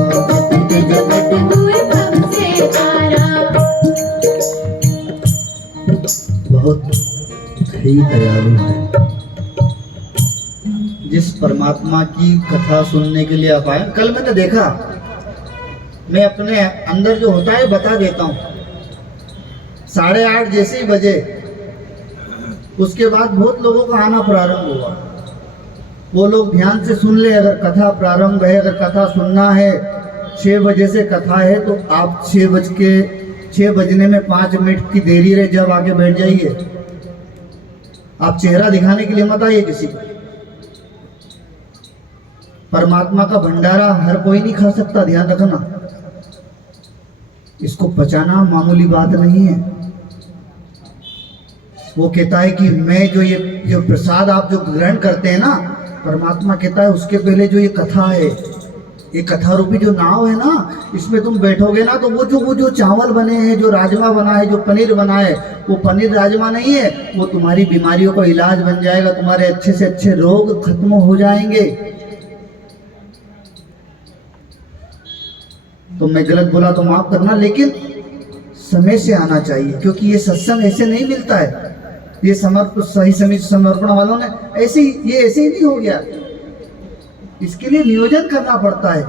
जपत जपत हुए भव से पारा। बहुत ही दयालु है। जिस परमात्मा की कथा सुनने के लिए आप आए, कल मैंने देखा, मैं अपने अंदर जो होता है बता देता हूँ। 8:30 जैसे ही बजे, उसके बाद बहुत लोगों का आना प्रारंभ हुआ। वो लोग ध्यान से सुन ले, अगर कथा प्रारंभ है, अगर कथा सुनना है, 6 बजे से कथा है तो आप 6 बजने में 5 मिनट की देरी रहे जब आके बैठ जाइए। आप चेहरा दिखाने के लिए मत आइए किसी को। परमात्मा का भंडारा हर कोई नहीं खा सकता, ध्यान रखना। इसको पचाना मामूली बात नहीं है। वो कहता है कि मैं जो प्रसाद आप जो ग्रहण करते हैं ना, परमात्मा कहता है उसके पहले जो ये कथा है, ये कथा रूपी जो नाव है ना, इसमें तुम बैठोगे ना तो वो जो चावल बने हैं, जो राजमा बना है, जो पनीर बना है, वो पनीर राजमा नहीं है, वो तुम्हारी बीमारियों का इलाज बन जाएगा, तुम्हारे अच्छे से अच्छे रोग खत्म हो जाएंगे। तो मैं गलत बोला तो माफ करना, लेकिन समय से आना चाहिए, क्योंकि ये सत्संग ऐसे नहीं मिलता है। ये सही समय समर्पण वालों ने ऐसे ही, ये ऐसे ही नहीं हो गया। इसके लिए नियोजन करना पड़ता है,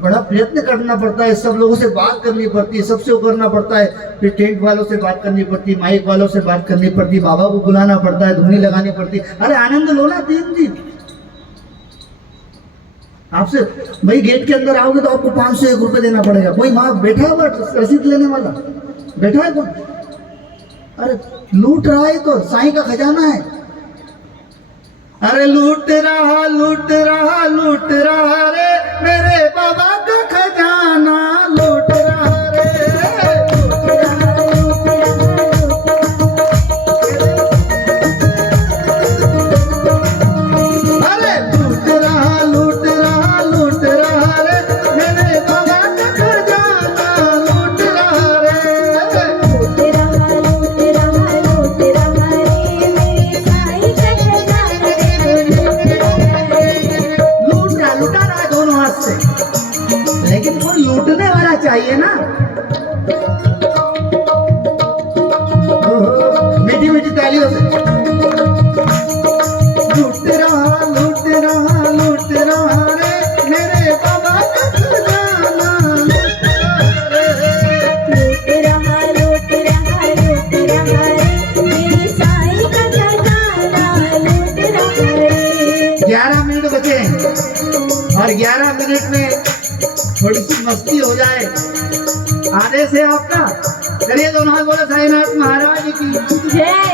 बड़ा प्रयत्न करना पड़ता है, सब लोगों से बात करनी पड़ती है, सबसे वो करना पड़ता है, फिर टेंट वालों से बात करनी पड़ती है, माइक वालों से बात करनी पड़ती है, बाबा को बुलाना पड़ता है, धुनी लगानी पड़ती है। अरे आनंद लो ना 3 दिन। आपसे भाई गेट के अंदर आओगे तो आपको 501 रुपये देना पड़ेगा। कोई वहां बैठा हुआ रसीद लेने वाला बैठा है कौन? अरे लूट रहा है तो साईं का खजाना है। अरे लूट रहा लूट रहा लूट रहा रे मेरे बाबा का खजाना, लूट रहा रे, लूट रहा, लूट रहा। अरे लूट रहा लूट रहा लूट रहा रे मेरे बाबा का खजाना, लूट रहा रे, लूट रहा लूट रहा लूट रहा रे मेरे साईं का खजाना रे, लूट रहा रे। लूटा रहा है दोनों हाथ से, लेकिन कोई लूटने वाला चाहिए ना। मीठी मीठी तालियों से। लूट रहा लूट रहा लूट रहा रे मेरे बाबा का खजाना, लूट रहा रे, लूट रहा लूट रहा लूट रहा रे मेरे साईं का खजाना, लूट रहा रे। 11 मिनट बचे हैं और 11 मिनट में थोड़ी सी मस्ती हो जाए। आदेश है आपका, करिए दोनों हाथ, बोले साईनाथ महाराज की जय।